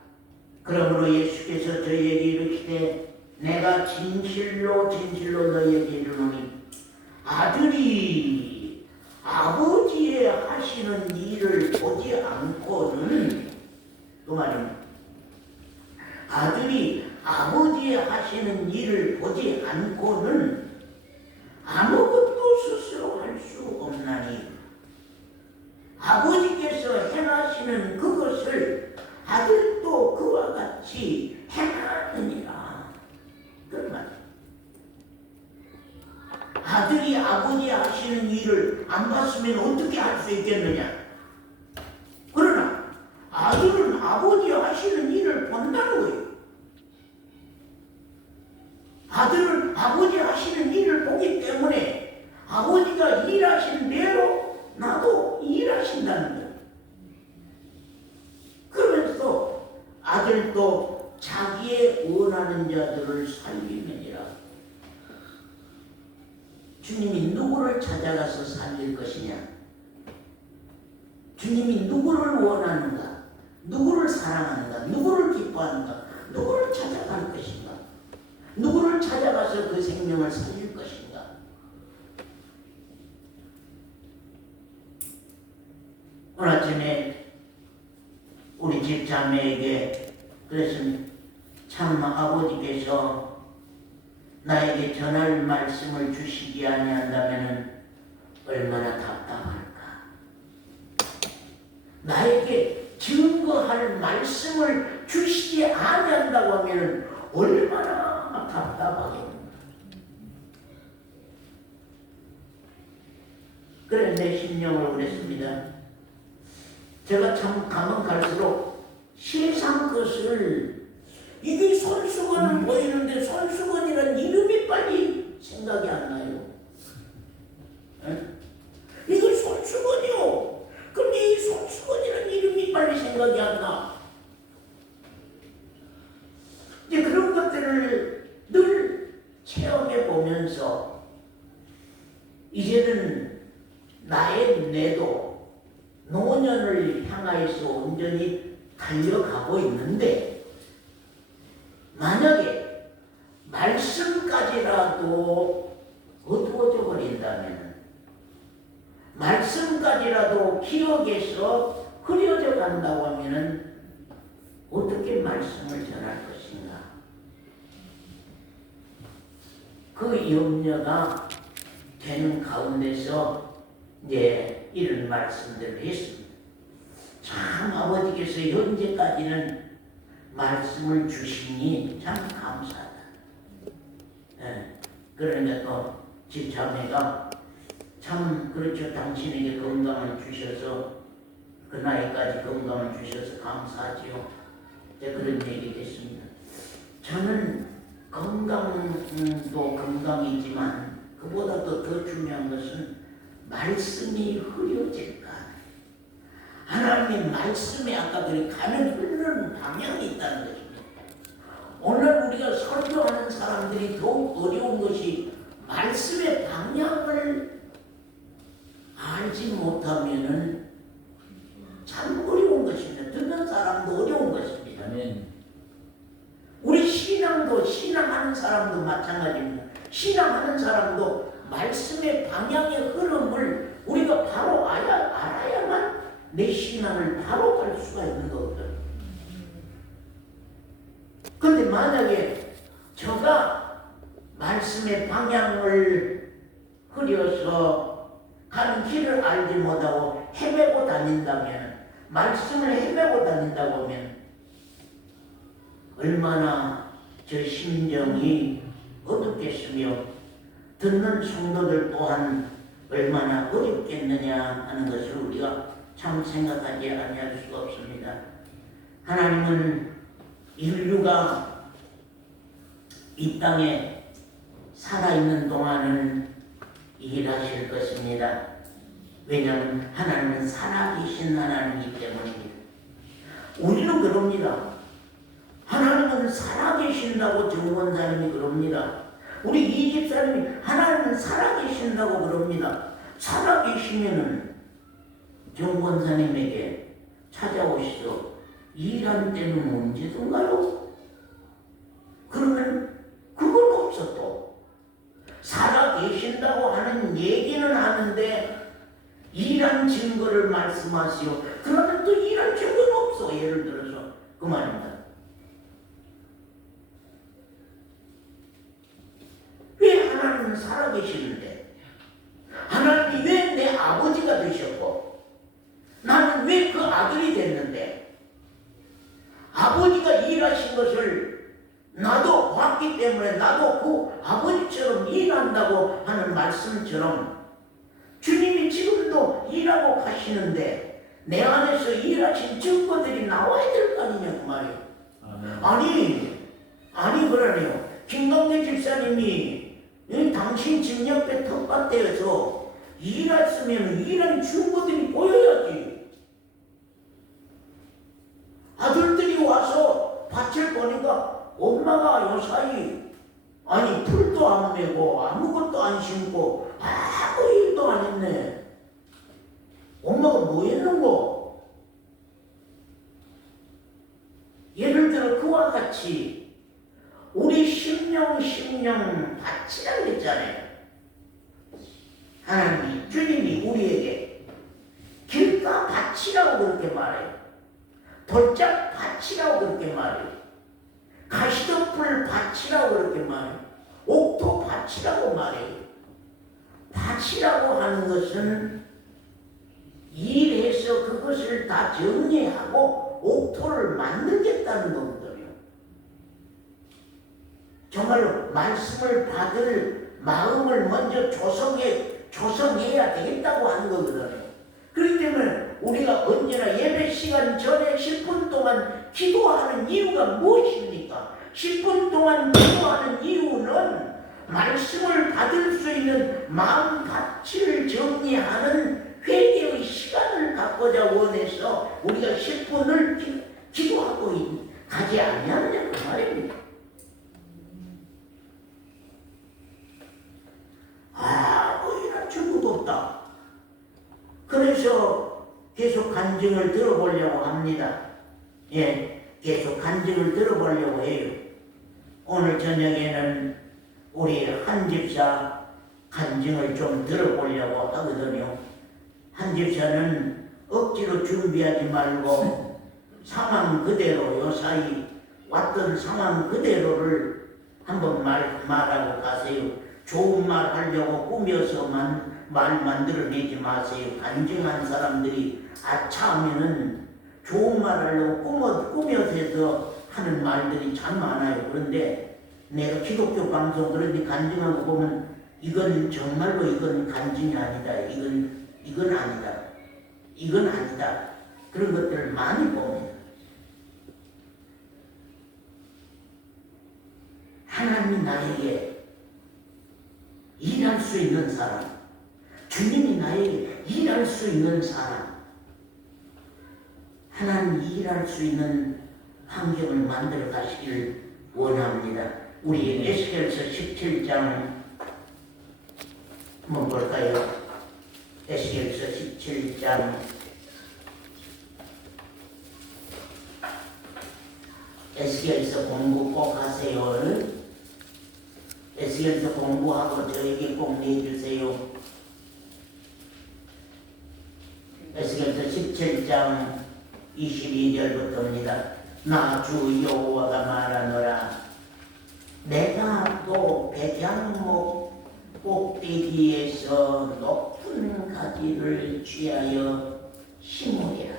그러므로 예수께서 저희에게 이르시되 내가 진실로 진실로 너희에게 이르노니 아들이 아버지의 하시는 일을 보지 않고는, 그 말은 아들이 아버지의 하시는 일을 보지 않고는 아무것도 스스로 할 수 없나니 아버지께서 행하시는 그것을 아들도 그와 같이 행하느니라. 그 말. 아들이 아버지 하시는 일을 안 봤으면 어떻게 할 수 있겠느냐? 그러나 아들은 아버지 하시는 일을 본다는 거예요. 아들은 아버지 하시는 일을 보기 때문에 아버지가 일하신 대로 나도 일하신다는 거예요. 그러면서 아들도 자기의 원하는 자들을 살리느니라. 주님이 누구를 찾아가서 살릴 것이냐? 주님이 누구를 원하는가? 누구를 사랑하는가? 누구를 기뻐하는가? 누구를 찾아갈 것인가? 누구를 찾아가서 그 생명을 살릴 것인가? 오늘 아침에 우리 집자매에게 그랬습니다. 참 아버지께서 나에게 전할 말씀을 주시지 아니한다면 얼마나 답답할까. 나에게 증거할 말씀을 주시지 아니한다고 하면 얼마나 답답하겠는가. 그래 내 심령을 그랬습니다. 제가 참 가면 갈수록 세상 것을, 이게 손수건은 보이는데 손수건이라는 이름이 빨리 생각이 안 나요. 이거 손수건이요. 근데 이 손수건이라는 이름이 빨리 생각이 안 나. 이제 그런 것들을 늘 체험해 보면서 이제는 나의 뇌도 노년을 향하여서 온전히 달려가고 있는데, 만약에 말씀까지라도 어두워져 버린다면, 말씀까지라도 기억에서 흐려져 간다고 하면 어떻게 말씀을 전할 것인가? 그 염려가 되는 가운데서 이제 이런 말씀들을 했습니다. 참 아버지께서 현재까지는 말씀을 주시니 참 감사하다. 그러니까 또 집자매가 참 그렇죠. 당신에게 건강을 주셔서 그 나이까지 건강을 주셔서 감사하지요. 그런 얘기 됐습니다. 저는 건강도 건강이지만 그보다도 더 중요한 것은 말씀이 흐려질까. 하나님의 말씀에 아까 그렇게 가면 흐르는 방향이 있다는 것입니다. 오늘 우리가 설교하는 사람들이 더욱 어려운 것이 말씀의 방향을 알지 못하면은 참 어려운 것입니다. 듣는 사람도 어려운 것입니다. 아멘. 우리 신앙하는 사람도 마찬가지입니다. 신앙하는 사람도 말씀의 방향의 흐름을 우리가 바로 알아야만 내 신앙을 바로 갈 수가 있는 거거든. 그런데 만약에 저가 말씀의 방향을 흐려서 가는 길을 알지 못하고 헤매고 다닌다면, 말씀을 헤매고 다닌다고 하면 얼마나 저 심정이 어둡겠으며 듣는 성도들 또한 얼마나 어렵겠느냐 하는 것을 우리가 참 생각하지 아니할 수가 없습니다. 하나님은 인류가 이 땅에 살아있는 동안은 일하실 것입니다. 왜냐하면 하나님은 살아계신 하나님이기 때문입니다. 우리는 그럽니다. 하나님은 살아계신다고 정권사님이 그럽니다. 우리 이 집사님이 하나님은 살아계신다고 그럽니다. 살아계시면은 정권사님에게 찾아오시소. 일한 때는 언제든가요? 그러면 그건 없어. 또 살아계신다고 하는 얘기는 하는데 일한 증거를 말씀하시오. 그러면 또 일한 증거는 없어. 예를 들어서 그 말입니다. 왜 하나님은 살아계시는데, 하나님이 왜 내 아버지가 되셨고 나는 왜 그 아들이 됐는데, 아버지가 일하신 것을 나도 봤기 때문에 나도 그 아버지처럼 일한다고 하는 말씀처럼 주님이 지금도 일하고 가시는데 내 안에서 일하신 증거들이 나와야 될 거 아니냐 그 말이에요. 아니 그러네요. 김광대 집사님이 당신 집 옆에 텃밭에서 일했으면 일한 증거들이 보여야지. 아들들이 와서 밭을 보니까 엄마가 요사이 풀도 안 메고 아무것도 안 심고 아무 일도 안 했네. 엄마가 뭐 했는고? 예를 들어 그와 같이 우리 심령 밭이라고 그랬잖아요. 하나님이 주님이 우리에게 길가 밭이라고 그렇게 말해요. 돌짝 밭이라고 그렇게 말해요. 가시덤불 밭이라고 그렇게 말해요. 옥토 밭이라고 말해요. 밭이라고 하는 것은 일해서 그것을 다 정리하고 옥토를 만들겠다는 거거든요. 정말로 말씀을 받을 마음을 먼저 조성해야 되겠다고 하는 거거든요. 그렇기 때문에 우리가 언제나 예배 시간 전에 10분 동안 기도하는 이유가 무엇입니까? 10분 동안 기도하는 이유는 말씀을 받을 수 있는 마음 가치를 정리하는 회개의 시간을 갖고자 원해서 우리가 10분을 기도하고 가지 아니하느냐 그 말입니다. 뭐 이런 증거도 없다. 그래서 계속 간증을 들어보려고 합니다. 계속 간증을 들어보려고 해요. 오늘 저녁에는 우리 한 집사 간증을 좀 들어보려고 하거든요. 한 집사는 억지로 준비하지 말고 상황 그대로 요사이 왔던 상황 그대로를 한번 말하고 가세요. 좋은 말 하려고 꾸며서만 말 만들어내지 마세요. 간증한 사람들이 아차하면은 좋은 말 하려고 꾸며서 하는 말들이 참 많아요. 그런데 내가 기독교 방송 그런데 간증한 거 보면 이건 정말로 이건 간증이 아니다. 이건 아니다. 이건 아니다. 그런 것들을 많이 봅니다. 하나님이 나에게 일할 수 있는 사람, 주님이 나에게 일할 수 있는 사람, 하나님 일할 수 있는 환경을 만들어 가시기를 원합니다. 우리 에스겔서 17장 한번 볼까요? 에스겔서 17장 에스겔서 공부 꼭 하세요. 에스겔서 공부하고 저에게 꼭 내주세요. 에스겔서 17장 22절부터입니다. 나 주 여호와가 말하노라. 내가 또 백향목 꼭대기에서 높은 높은 가지를 취하여 심으리라.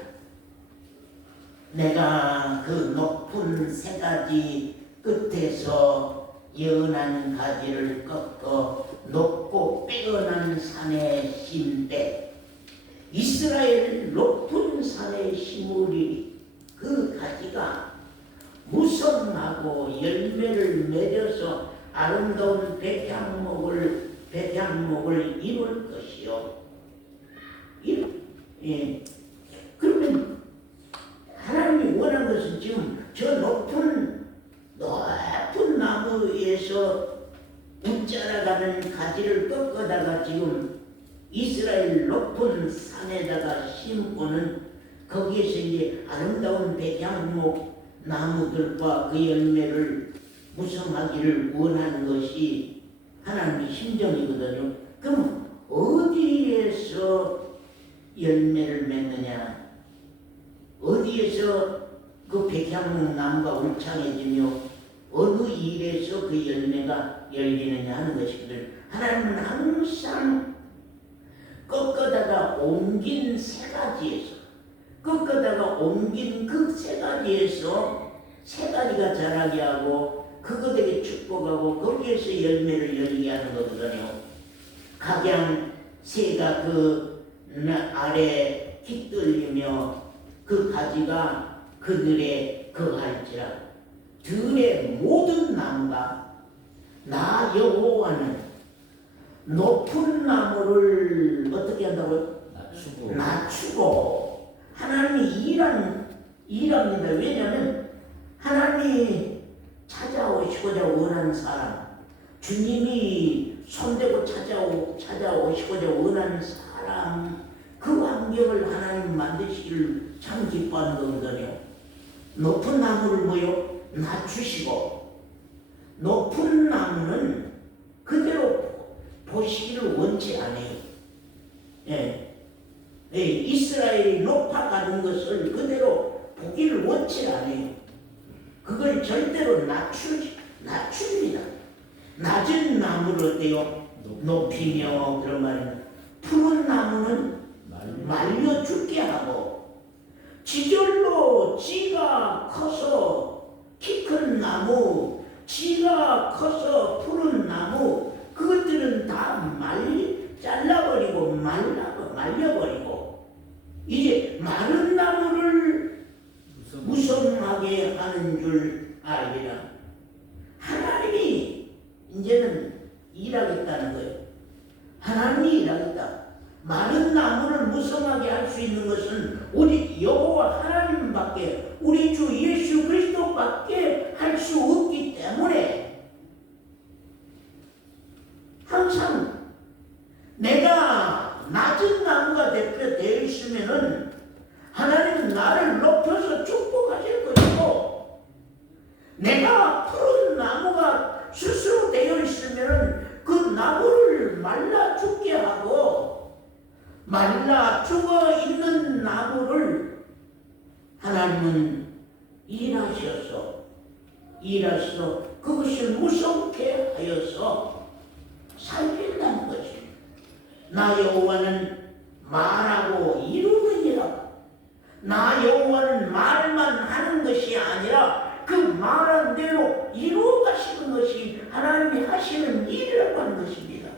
내가 그 높은 새 가지 끝에서 연한 가지를 꺾어 높고 빼어난 산에 심되 이스라엘 높은 산에 심으리. 그 가지가 무성하고 열매를 맺어서 아름다운 백향목을 이룰 것이요. 그러면 하나님이 원하는 것은 지금 저 높은 나무에서 웃자라가는 가지를 꺾어다가 지금 이스라엘 높은 산에다가 심고는 거기에서 이제 아름다운 백향목 나무들과 그 열매를 무성하기를 원하는 것이 하나님의 심정이거든요. 그럼 어디에서 열매를 맺느냐? 어디에서 그 백향목 나무가 울창해지며 어느 일에서 그 열매가 열리느냐 하는 것이거든요. 하나님은 항상 꺾어다가 옮긴 새 가지에서 꺾어다가 옮긴 그 새 가지에서 새 가지가 자라게 하고 그것에게 축복하고 거기에서 열매를 열리게 하는 거거든요. 각양 새가 그 아래 깃들리며 그 가지가 그늘에 거할지라. 들의 모든 나무가 나 여호와는 높은 나무를 어떻게 한다고요? 낮추고. 하나님이 일합니다. 왜냐하면 하나님이 찾아오시고자 원하는 사람, 주님이 손대고 찾아오시고자 원하는 사람, 그 환경을 하나님 만드시기를 참 기뻐하는 거거든요. 높은 나무를 뭐요? 낮추시고. 높은 나무는 그대로 보시기를 원치 않아요. 이스라엘이 높아가는 것을 그대로 보기를 원치 않아요. 그걸 절대로 낮춥니다. 낮은 나무를 어때요? 높이며 그런 말입니다. 푸른 나무는 말려 죽게 하고, 지절로 지가 커서 키 큰 나무, 지가 커서 푸른 나무, 그것들은 다 잘라버리고 말려버리고 이제 마른 나무를 무성하게 하는 줄 알리라. 하나님이 이제는 일하겠다는 거예요. 하나님이 일하겠다. 마른 나무를 무성하게 할 수 있는 것은 우리 여호와 하나님밖에, 우리 주 예수 그리스도밖에 할 수 없기 때문에 항상 내가 낮은 나무가 되어 있으면은 하나님은 나를 높여서 축복하실 것이고, 내가 푸른 나무가 스스로 되어 있으면은 그 나무를 말라 죽게 하고, 말라 죽어 있는 나무를 하나님은 일하셔서 그것을 무섭게 하여서 살린다는 것입니다. 나 여호와는 말하고 이루느니라. 나 여호와는 말만 하는 것이 아니라 그 말한 대로 이루어 가시는 것이 하나님이 하시는 일이라고 하는 것입니다.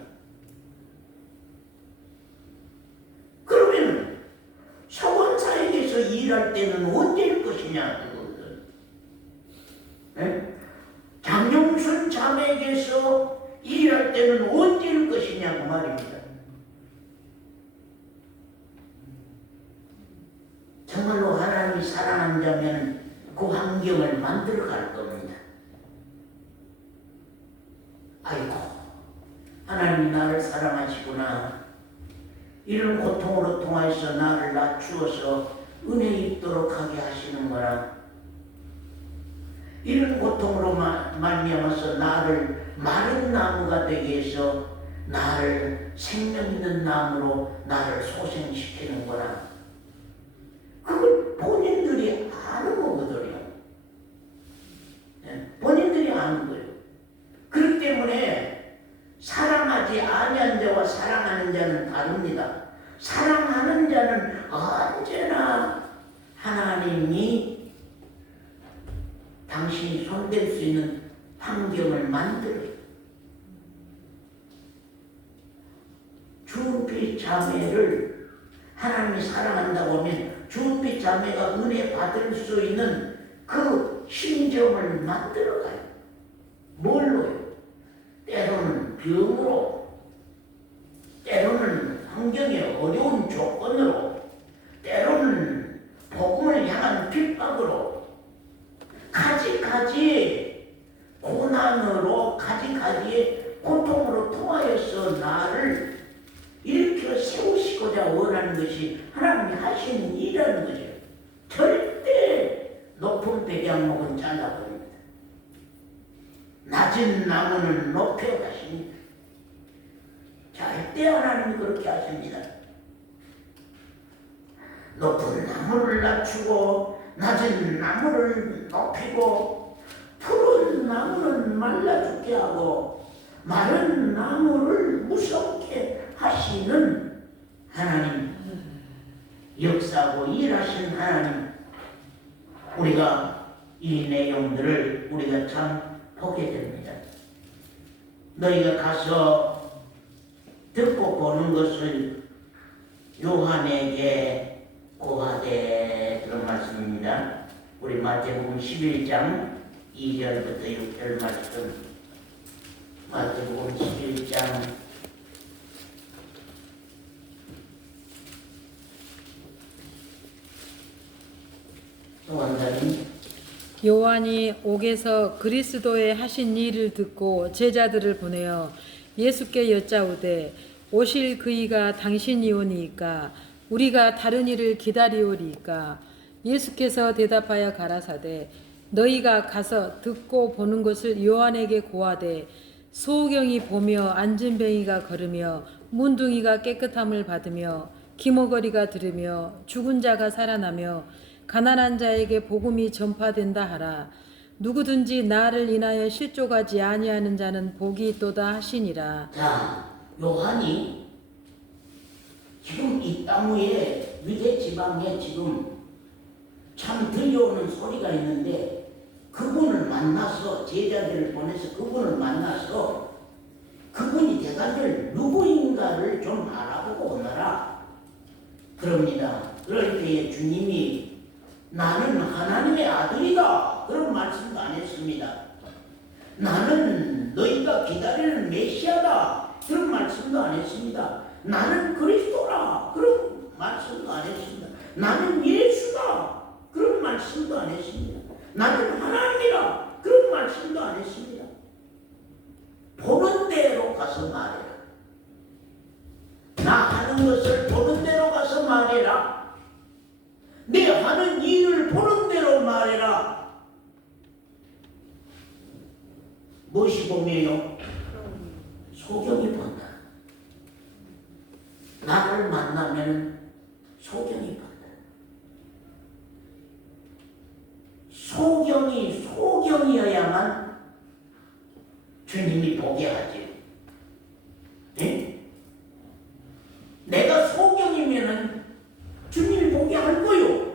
그러면 서원사에게서 일할 때는 언제일 것이냐 그거거든. 장용순 자매에게서 일할 때는 언제일 것이냐 그 말입니다. 정말로 하나님이 사랑한다면 그 환경을 만들어 갈 겁니다. 아이고, 하나님이 나를 사랑하시구나. 이런 고통으로 통해서 나를 낮추어서 은혜 입도록 하게 하시는구나. 이런 고통으로 말미암아서 나를 마른 나무가 되게 해서 나를 생명 있는 나무로 나를 소생시키는구나. 그걸 본인들이 아는 거거든요. 본인들이 아는 거예요. 그렇기 때문에 사랑하지 아니한 자와 사랑하는 자는 다릅니다. 사랑하는 자는 언제나 하나님이 당신이 손댈 수 있는 환경을 만들어요. 주은빛 자매를 하나님이 사랑한다고 하면 주은빛 자매가 은혜 받을 수 있는 그 심정을 만들어가요. 뭘로요? 때로는 병으로, 때로는 환경의 어려운 조건으로, 때로는 복음을 향한 핍박으로, 가지가지의 고난으로, 가지가지의 고통으로 통하여서 나를 일으켜 세우시고자 원하는 것이 하나님이 하시는 일이라는 거죠. 절대 높은 백향목은 잘라버립니다. 낮은 나무는 높여 가십니다. 절대 하나님이 그렇게 하십니다. 높은 나무를 낮추고 낮은 나무를 높이고 푸른 나무는 말라 죽게 하고 마른 나무를 무섭게 하시는 하나님, 역사하고 일하신 하나님, 우리가 이 내용들을 우리가 참 보게 됩니다. 너희가 가서 듣고 보는 것을 요한에게 고하되, 그런 말씀입니다. 우리 마태복음 11장 2절부터 6절 말씀, 마태복음 11장 또 원장님. 요한이 옥에서 그리스도의 하신 일을 듣고 제자들을 보내어 예수께 여짜오되 오실 그이가 당신이오니이까 우리가 다른 이를 기다리오리이까. 예수께서 대답하여 가라사대 너희가 가서 듣고 보는 것을 요한에게 고하되 소경이 보며 안진뱅이가 걸으며 문둥이가 깨끗함을 받으며 기머거리가 들으며 죽은 자가 살아나며 가난한 자에게 복음이 전파된다 하라. 누구든지 나를 인하여 실족하지 아니하는 자는 복이 있도다 하시니라. 자, 요한이 지금 이 땅 위에 위대 지방에 지금 참 들려오는 소리가 있는데, 그분을 만나서, 제자들을 보내서 그분을 만나서 그분이 대가들 누구인가를 좀 알아보고 오너라 그럽니다. 그럴 때에 주님이 나는 하나님의 아들이다 그런 말씀도 안 했습니다. 나는 너희가 기다리는 메시아다 그런 말씀도 안 했습니다. 나는 그리스도라 그런 말씀도 안 했습니다. 나는 예수다 그런 말씀도 안 했습니다. 나는 하나님이라 그런 말씀도 안 했습니다. 보는 대로 가서 말해라. 나 하는 것을 보는 대로 가서 말해라. 내 하는 일을 보는 대로 말해라. 무엇이 보며요? 소경이 본다. 나를 만나면 소경이 본다. 소경이어야만 주님이 보게 하지. 네? 내가 소경이면은 주님이 보게 할 거요.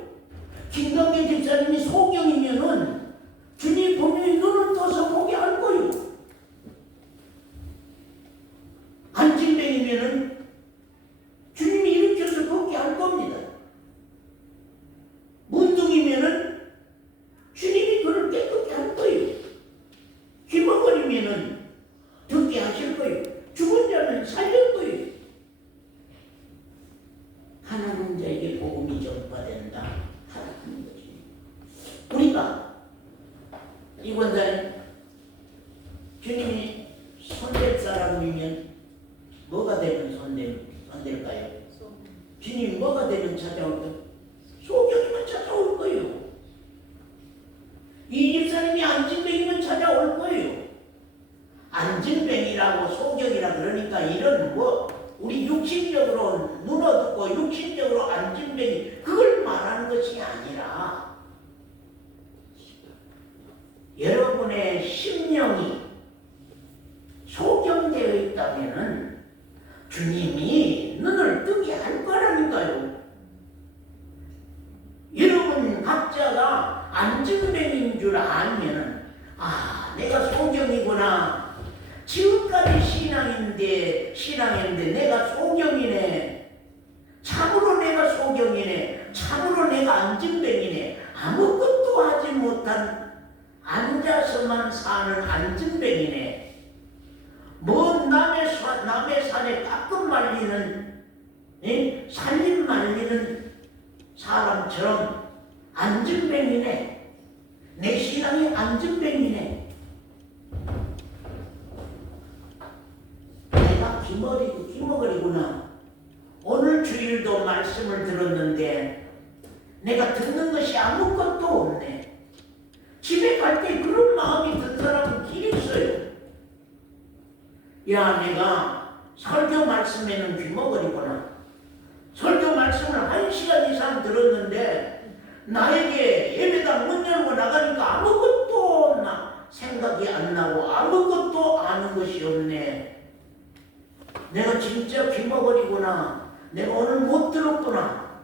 김강계 집사님이 소경이면은 주님이 본인이 눈을 떠서 보게 할 거요. 안진뱅이면은 주님이 일으켜서 걷게 할 겁니다. 문둥이면은 주님이 그를 깨끗게 할 거예요. 기머거리면은 듣게 하실 거예요. 죽은 자는 살릴 거예요. 하나님 자에게 복음이 전파된다 하는 거지. 우리가 이 권사님 주님이 손댈 사람이면 뭐가 되면 손댈까요? 주님이 뭐가 되면 찾아올까요? 소경이면 찾아올 거예요. 이 집사님이 안진뱅이면 찾아올 거예요. 안진뱅이라고 소경이라 그러니까 이런 우리 육신적으로 눈 어둡고 육신적으로 안진뱅이 그걸 말하는 것이 아니라 여러분의 심령이 소경되어 있다면은 주님이 눈을 뜨게 할 거라니까요. 여러분 각자가 안증뱅인 줄 알면은 내가 소경이구나. 지금까지 신앙인데 내가 소경이네. 참으로 내가 소경이네. 참으로 내가 안증뱅이네. 아무것도 하지 못한 앉아서만 사는 안증뱅이네. 남의 산에 가끔 말리는 살림 말리는 사람처럼 안증뱅이네. 내 신앙이 안증뱅이네. 내가 기머거리구나. 오늘 주일도 말씀을 들었는데 내가 듣는 것이 아무것도 없네. 집에 갈 때 그런 마음이 든 사람은 길 있어요. 야, 내가 설교 말씀에는 귀머거리구나. 설교 말씀을 1시간 이상 들었는데 나에게 예배당 문 열고 나가니까 아무것도 생각이 안 나고 아무것도 아는 것이 없네. 내가 진짜 귀머거리구나. 내가 오늘 못 들었구나.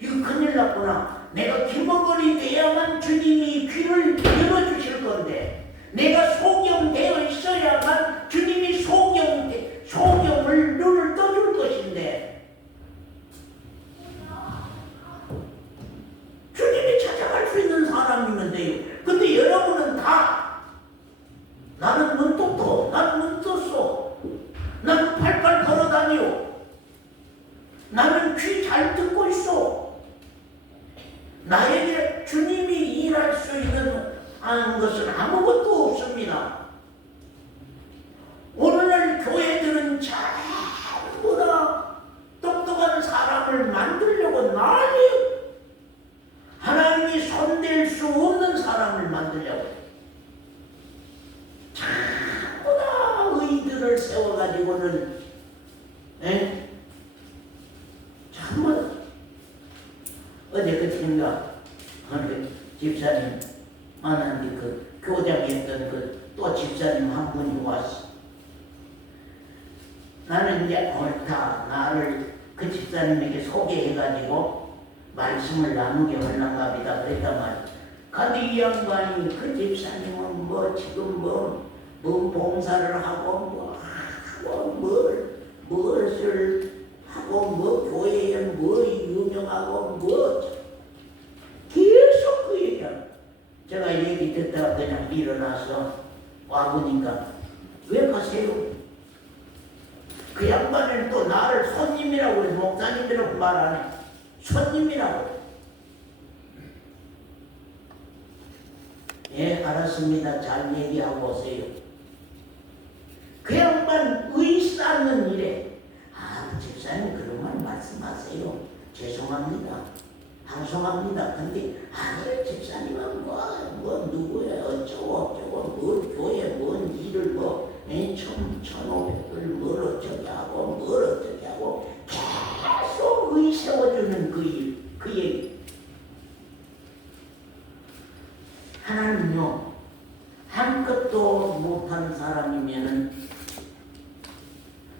이거 큰일 났구나. 내가 귀머거리 돼야만 주님이 귀를 열어주실 건데 내가 소경되어 있어야만 주님이 소경을 눈을 떠줄 것인데 주님이 찾아갈 수 있는 사람이면 돼요. 근데 여러분은 다 나는 눈 떴어. 나는 눈 떴어. 나는 팔팔 걸어다녀. 나는 귀 잘 듣고 있어. 나에게 주님이 일할 수 있는 것은 아무것도 없습니다. 오늘날 교회들은 전부 다 똑똑한 사람을 만들려고 난리요. 하나님이 손댈 수 없는 사람을 만들려고 전부 다 의들을 세워가지고는 정말 어제 그친가 집사님 만났는데 그 교장했던 또 집사님 한 분이 왔어. 나는 이제 옳다. 나를 그 집사님에게 소개해가지고 말씀을 나누게 하려는가 보다 그랬단 말이야. 근데 이 양반이 그 집사님은 지금 봉사를 하고 무엇을 하고 교회에 유명하고 계속 그 얘기야. 제가 얘기 듣다가 그냥 일어나서 와보니까 왜 가세요? 그 양반은 또 나를 손님이라고 그래. 목사님이라고 말 안 해. 손님이라고. 예, 알았습니다. 잘 얘기하고 오세요. 그 양반 의 쌓는 일에 집사님 그런 말 말씀하세요. 죄송합니다. 방송합니다. 근데 아니 집사님은 누구야 어쩌고 뭘 교회 뭔 일을 1,500불 뭘 어쩌게 하고 계속 의 세워주는 그 얘기. 하나님요 아무것도 못한 사람이면은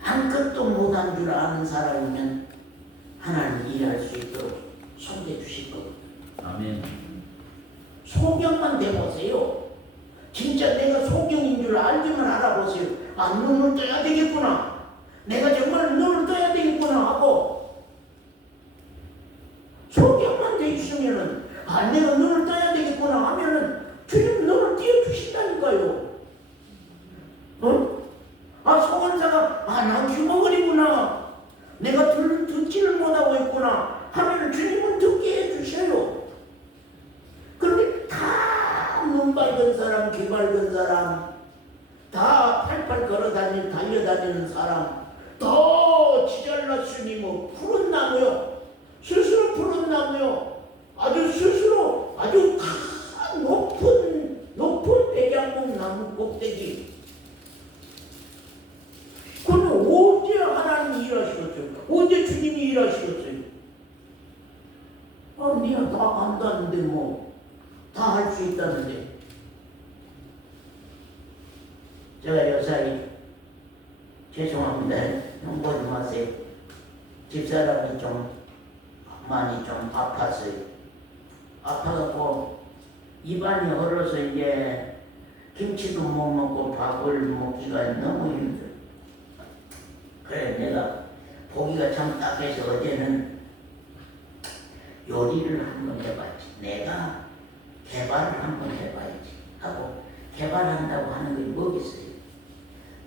아무것도 못한 줄 아는 사람이면 하나님 일할 수 있도록 손대주실 겁니다. 아멘. 소경만 돼보세요. 진짜 내가 소경인 줄 알기만 알아보세요. 눈을 떠야 되겠구나. 내가 정말 눈을 떠야 되겠구나 하고 소경만 돼 있으면은 내가 눈을 떠야 되겠구나 하면은 주님 눈을 띄워주신다니까요. 소원사가 난 귀머거리구나. 내가 듣지를 못하고 있구나 하면은 주님은 듣게 해주셔요. 그런데 다 눈 밝은 사람, 귀 밝은 사람, 다 팔팔 달려다니는 사람, 더 지잘났으니 푸른 나무요. 스스로 푸른 나무요. 스스로 아주 높은 백양목 나무 꼭대기. 그럼 언제 하나님이 일하시겠어요? 언제 주님이 일하시겠어요? 네가 다 안다는데 다 할 수 있다는데. 제가 요사이 죄송합니다. 형 보지 마세요. 집사람이 좀 많이 좀 아팠어요. 아파갖고 입안이 얼어서 이제 김치도 못 먹고 밥을 먹기가 너무 힘들어. 그래 내가 보기가 참 딱해서 어제는 요리를 한번 해봤지. 내가 개발을 한번 해봐야지 하고 개발한다고 하는 게 뭐겠어요?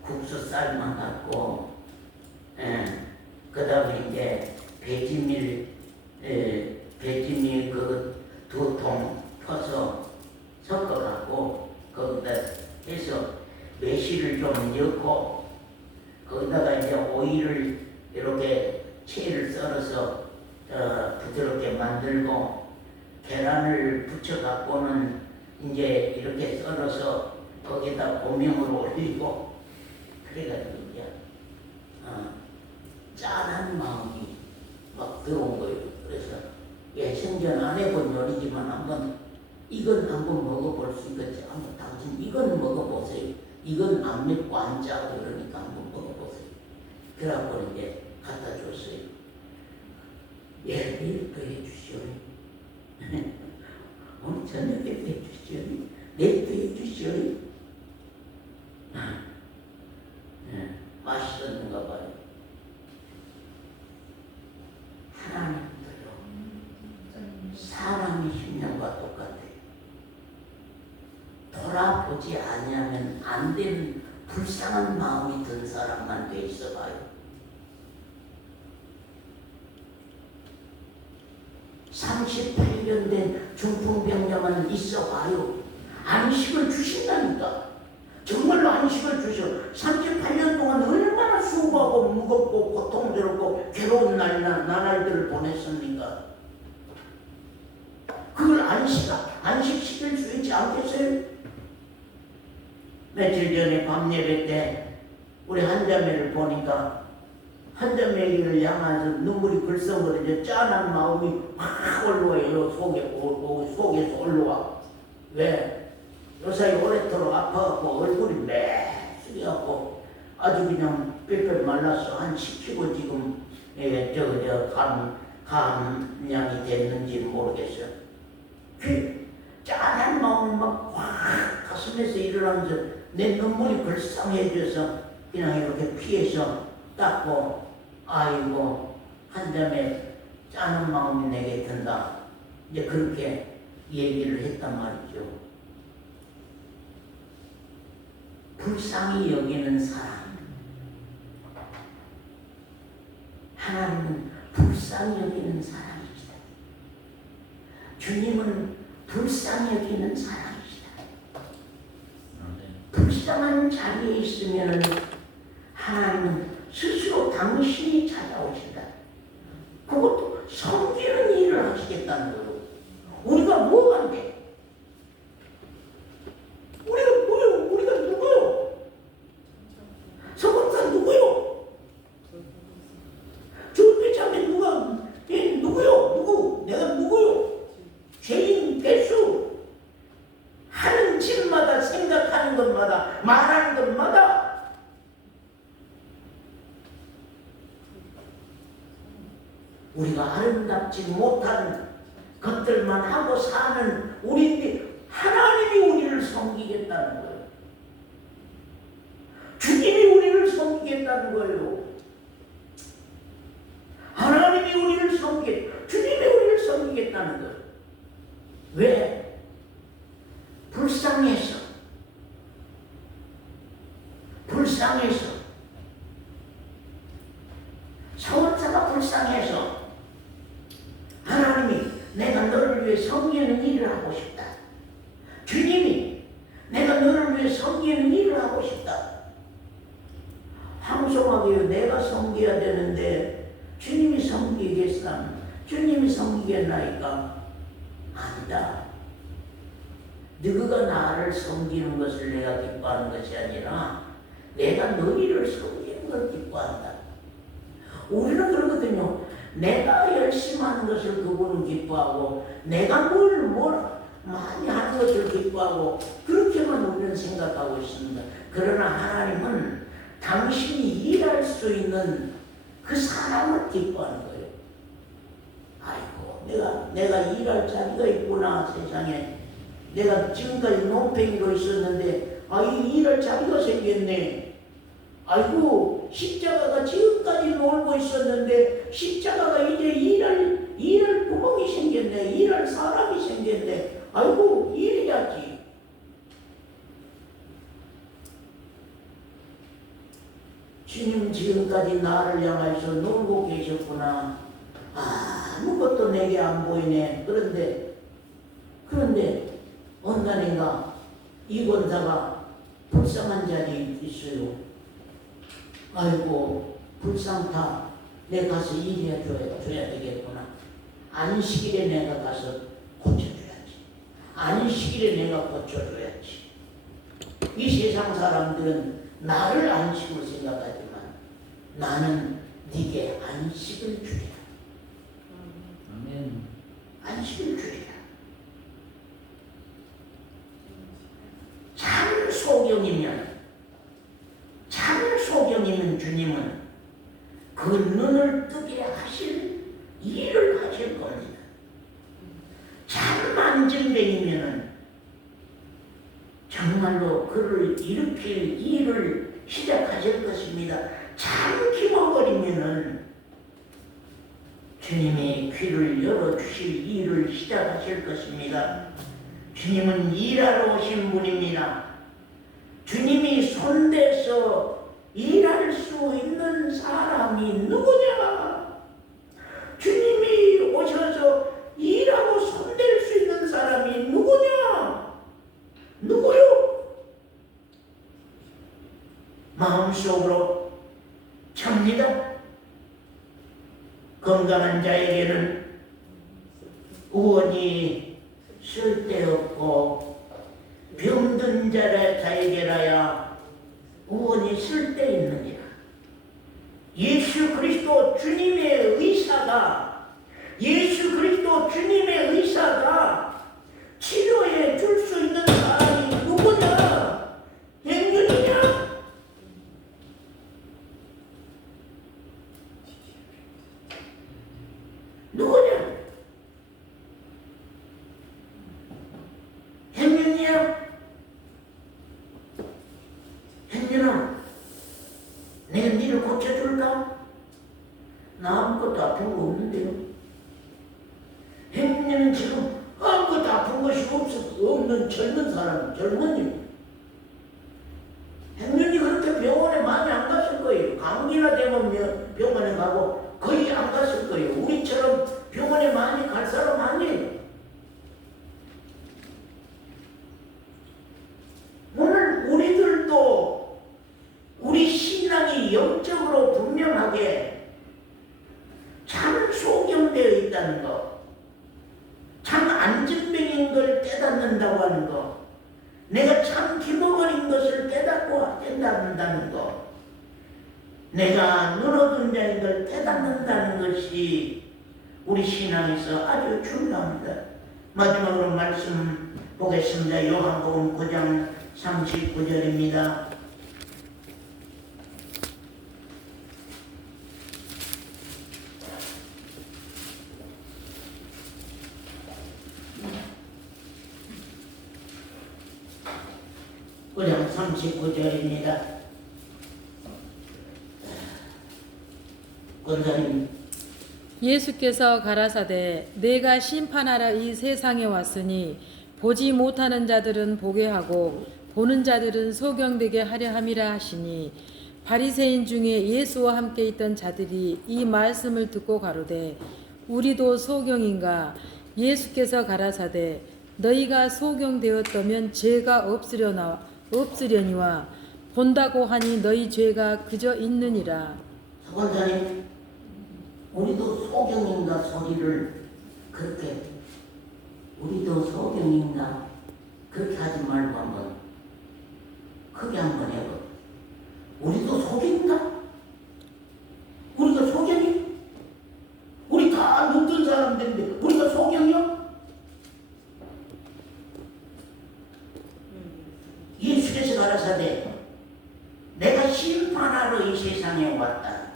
국수 쌀만 갖고 그 다음에 이제 배지밀 그 2통 퍼서 섞어갖고 거기다 해서 매실을 좀 넣고 거기다가 이제 오이를 이렇게 채를 썰어서 부드럽게 만들고 계란을 붙여갖고는 이제 이렇게 썰어서 거기다 고명을 올리고 그래가지고 이제 짠한 마음이 막 들어온 거예요. 그래서 생전 안 해본 요리지만 이건 한번 먹어볼 수 있겠지. 한번 당신 이건 먹어보세요. 이건 안 맵고 안 짜고 그러니까 한번 먹어보세요. 그래갖고 이제 갖다 줬어요. 내일 또 해주시오. 오늘 저녁에 또 해주시오. 내일 또 해주시오. 맛있었는가 봐요. 하나님도요. 사람이 심령과 똑같아요. 돌아보지 아니하면 안 되는 불쌍한 마음이 든 사람만 돼 있어 봐요. 38년 된 중풍병자만 있어 봐요. 안식을 주신다니까. 정말로 안식을 주셔. 38년 동안 얼마나 수고하고 무겁고 고통스럽고 괴로운 나날들을 보냈습니까? 그걸 안식시킬 수 있지 않겠어요? 며칠 전에 밤 예배 때 우리 한자매를 보니까 한자매를 향해서 눈물이 글썽거리죠. 짠한 마음이 확 올라와요. 속에서 올라와. 왜? 요사이 오래도록 아파갖고 얼굴이 매쓰리갖고 아주 그냥 빽빽 말랐어. 한 10kg 지금 감량이 됐는지 모르겠어요. 그 짠한 마음이 막 확 가슴에서 일어나면서 내 눈물이 불쌍해져서 그냥 이렇게 피해서 닦고 아이고 한잠에 짠한 마음이 내게 든다. 이제 그렇게 얘기를 했단 말이죠. 불쌍히 여기는 사람. 하나님은 불쌍히 여기는 사람이시다. 주님은 불쌍히 여기는 사람이시다. 불쌍한 자리에 있으면 하나님은 스스로 당신이 찾아오신다. 그것도 섬기는 일을 하시겠다는 거예요. 우리가 뭐가 돼? 우리가 뭐요? 우리가 누구요? 서건사 누구요? 주배참에 누구요? 누구? 내가 누구요? 죄인 개수. 하는 짓마다 생각하는 것마다 말하는 것마다 우리가 아름답지 못한 것들만 하고 사는 우리인데 하나님이 우리를 섬기겠다는 거예요. 주님이 우리를 섬기겠다는 거예요. 하나님이 우리를 주님이 우리를 섬기겠다는 거예요. 왜? 불쌍해서 서원사가 불쌍해서 하나님이 내가 너를 위해 섬기는 일을 하고 싶다. 주님이 내가 너를 위해 섬기는 일을 하고 싶다. 황송하게요. 내가 섬겨야 되는데 주님이 섬기겠어? 주님이 섬기겠나이까? 아니다. 너가 나를 섬기는 것을 내가 기뻐하는 것이 아니라 내가 너희를 섬기는 걸 기뻐한다. 우리는 그러거든요. 내가 열심히 하는 것을 그분은 기뻐하고 내가 뭘 많이 하는 것을 기뻐하고 그렇게만 우리는 생각하고 있습니다. 그러나 하나님은 당신이 일할 수 있는 그 사람을 기뻐하는 거예요. 아이고, 내가 일할 자리가 있구나, 세상에. 내가 지금까지 논팽이로 있었는데, 일할 자리가 생겼네. 아이고, 십자가가 지금까지 놀고 있었는데, 십자가가 이제 일할 구멍이 생겼네. 일할 사람이 생겼네. 아이고, 일해야지. 주님 지금까지 나를 향해서 놀고 계셨구나. 아무것도 내게 안 보이네. 그런데 어느 날인가 이 권사가 불쌍한 자리에 있어요. 아이고, 불쌍다. 내가 가서 일해줘야 되겠구나. 안식일에 내가 가서 고쳐줘야지. 안식일에 내가 고쳐줘야지. 이 세상 사람들은 나를 안식으로 생각하지만 나는 네게 안식을 주리라. 아멘. 안식을 주리라. 참 소경이면 주님은 그 눈을 뜨게 하실 일을 하실 겁니다. 참 안진뱅이면은 정말로 그를 일으킬 일을 시작하실 것입니다. 참 기먹거리면은 주님의 귀를 열어주실 일을 시작하실 것입니다. 주님은 일하러 오신 분입니다. 주님이 손대서 일할 수 있는 사람이 누구냐? 주님이 오셔서 일하고 손댈 수 있는 사람이 누구냐? 누구요? 마음속으로 찹니다. 건강한 자에게는 의원이 쓸데없고 병든 자에게라야 의원이 쓸데있느니라. 예수 그리스도 주님의 의사가 치료해 줄 수 있는 사람이 누구냐? 행륜이냐? 누구냐? 행륜이야? 행륜아, 내가 니를 고쳐줄까? 나 아무것도 아픈 거 없는데요. 행륜은 지금 아무것도 아픈 것이 없는 젊은 사람, 젊은이. 행륜이 그렇게 병원에 많이 안 갔을 거예요. 감기나 되면 병원에 가고 거의 안 갔을 거예요. 우리처럼 병원에 많이 갈 사람 아니에요. 오늘 우리들도 우리 신앙이 영적으로 분명하게 참 소경되어 있다는 것, 참 안진병인 걸 깨닫는다고 하는 것, 내가 참 기먹어린 것을 깨닫고 깨닫는다는 것, 내가 눈어둔 자인 걸 깨닫는다는 것이 우리 신앙에서 아주 중요합니다. 마지막으로 말씀 보겠습니다. 요한복음 9장 39절입니다. 그냥 39절입니다. 권사님, 예수께서 가라사대 내가 심판하러 이 세상에 왔으니 보지 못하는 자들은 보게 하고 보는 자들은 소경되게 하려 함이라 하시니 바리새인 중에 예수와 함께 있던 자들이 이 말씀을 듣고 가로되 우리도 소경인가? 예수께서 가라사대 너희가 소경되었다면 죄가 없으려니와 본다고 하니 너희 죄가 그저 있느니라. 권사님, 우리도 소경인가 소리를 그렇게, 우리도 소경인가 그렇게 하지 말고 한번 크게 한번 해봐. 우리도 소경인가? 우리가 소경이? 우리 다 늙은 사람들인데 우리가 소경이야? 예수께서 가라사대 내가 심판하러 이 세상에 왔다.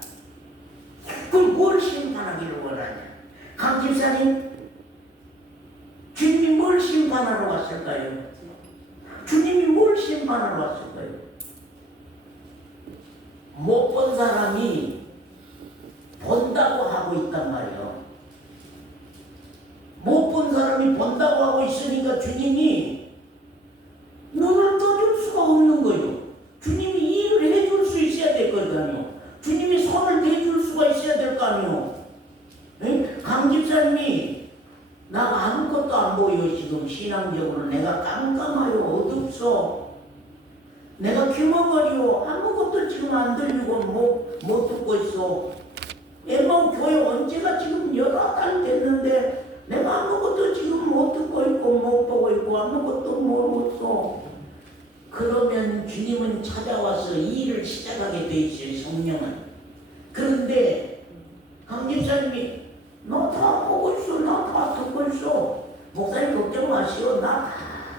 그럼 뭘 심판하기를 원하냐? 강 집사님, 주님이 뭘 심판하러 왔을까요? 주님이 뭘 심판하러 왔을까요? 못 본 사람이 본다고 하고 있단 말이에요. 못 본 사람이 본다고 하고 있으니까 주님이 눈을 떠줄 수가 없는 거예요. 주님이 일을 해줄 수 있어야 될 거 아니에요. 주님이 손을 대줄 수가 있어야 될 거 아니에요. 강 집사님이 나 아무것도 안 보여. 지금 신앙적으로 내가 깜깜하여 어둡소. 내가 귀머거리요. 아무것도 지금 안 들리고 못 듣고 있어. 엠마오 교회 언제가 지금 여러 달 됐는데 내가 아무것도 지금 못 듣고 있고 못 보고 있고 아무것도 모르겠어. 그러면 주님은 찾아와서 일을 시작하게 돼 있어요. 성령은. 그런데 강 집사님이 너 다 보고 있어. 나 다 듣고 있어. 목사님 걱정 마시오. 나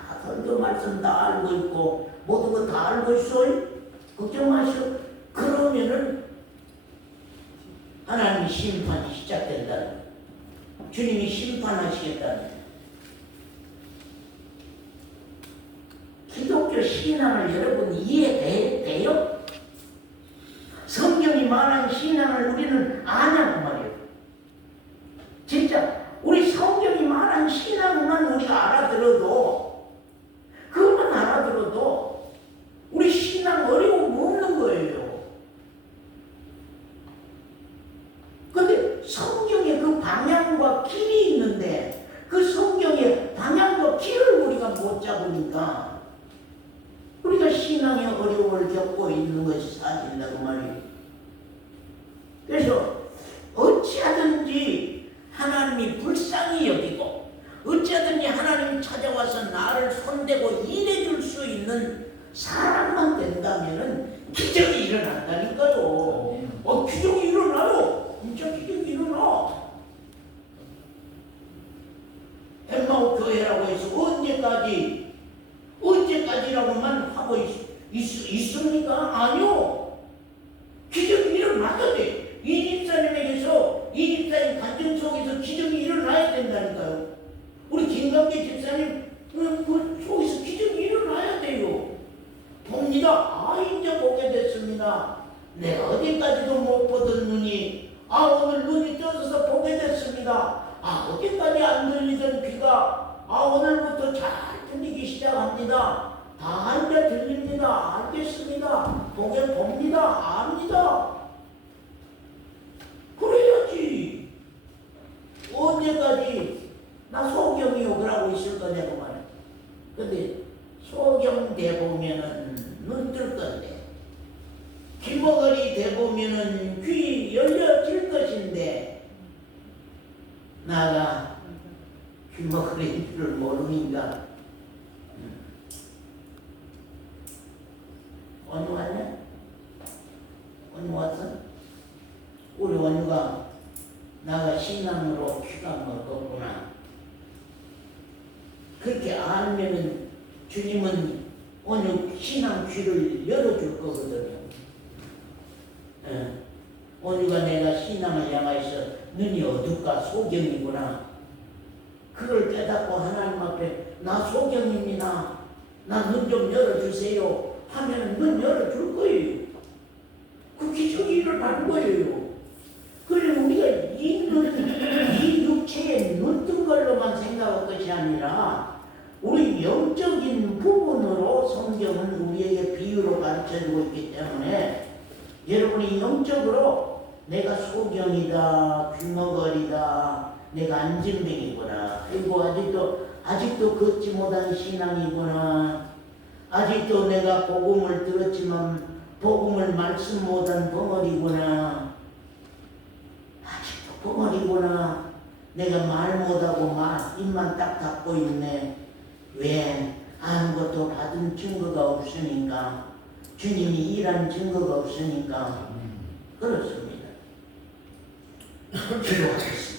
다 설교 말씀 다 알고 있고 모든 거 다 알고 있어. 걱정 마시오. 그러면은 하나님의 심판이 시작된다는 거예요. 주님이 심판하시겠다는 거예요. 기독교 신앙을 여러분 이해돼요? 성경이 말한 신앙을 우리는 아냐고 말이에요. 진짜 우리 성경이 말한 신앙만 우리가 알아들어도 그것만 알아들어도 우리 신앙 어려움 없는 거예요. 근데 성경에 그 방향과 길이 있는데 그 성경의 방향과 길을 우리가 못 잡으니까 우리가 신앙의 어려움을 겪고 있는 것이 사실이라고 말이에요. 그래서 어찌하든지 하나님이 불쌍히 여기고 어찌하든지 하나님이 찾아와서 나를 손대고 일해줄 수 있는 사람만 된다면 기적이 일어난다니까요. 기적이 일어나요. 진짜 기적이 일어나. 엠마오 교회라고 해서 언제까지라고만 하고 있습니까? 아니요. 기적이 일어나야 돼. 이 집사님에게서 이 집사님 가정 속에서 기적이 일어나야 된다니까요. 우리 김감기 집사님 그 속에서 기적이 일어나야 돼요. 봅니다. 이제 보게 됐습니다. 내가 어디까지도 못 보던 눈이 오늘 눈이 떠져서 보게 됐습니다. 어디까지 안 들리던 귀가 오늘부터 잘 들리기 시작합니다. 다 이제 들립니다. 알겠습니다. 보게 봅니다. 압니다. 그래야지. 언제까지 나 소경이요 그러고 있을 거냐고 말이야. 근데 소경 돼보면은 눈 뜰 건데 귀머거리 돼보면은 귀 열려질 것인데 나가 귀머거리인 줄 모르니까 원유 왔냐? 원유 왔어? 우리 원유가 나가 신앙으로 귀가 먹었구나. 그렇게 알면은 주님은 원유 신앙 귀를 열어줄 거거든요. 원유가 내가 신앙을 향해서 눈이 어둡까 소경이구나. 그걸 깨닫고 하나님 앞에 나 소경입니다. 나 눈 좀 열어주세요. 하면 눈 열어줄 거예요. 그 기적이 일어날 거예요. 그래 우리가 이 육체의 눈 뜬 걸로만 생각할 것이 아니라 우리 영적인 부분으로 성경은 우리에게 비유로 가르쳐주고 있기 때문에 여러분이 영적으로 내가 소경이다, 귀머거리다, 내가 안진뱅이구나, 그리고 아직도 걷지 못한 신앙이구나, 아직도 내가 복음을 들었지만 복음을 말씀 못한 벙어리구나, 아직도 벙어리구나, 내가 말 못하고 입만 딱 닫고 있네. 왜? 아무것도 받은 증거가 없으니까, 주님이 일한 증거가 없으니까. 그렇습니다. 기도하겠습니다.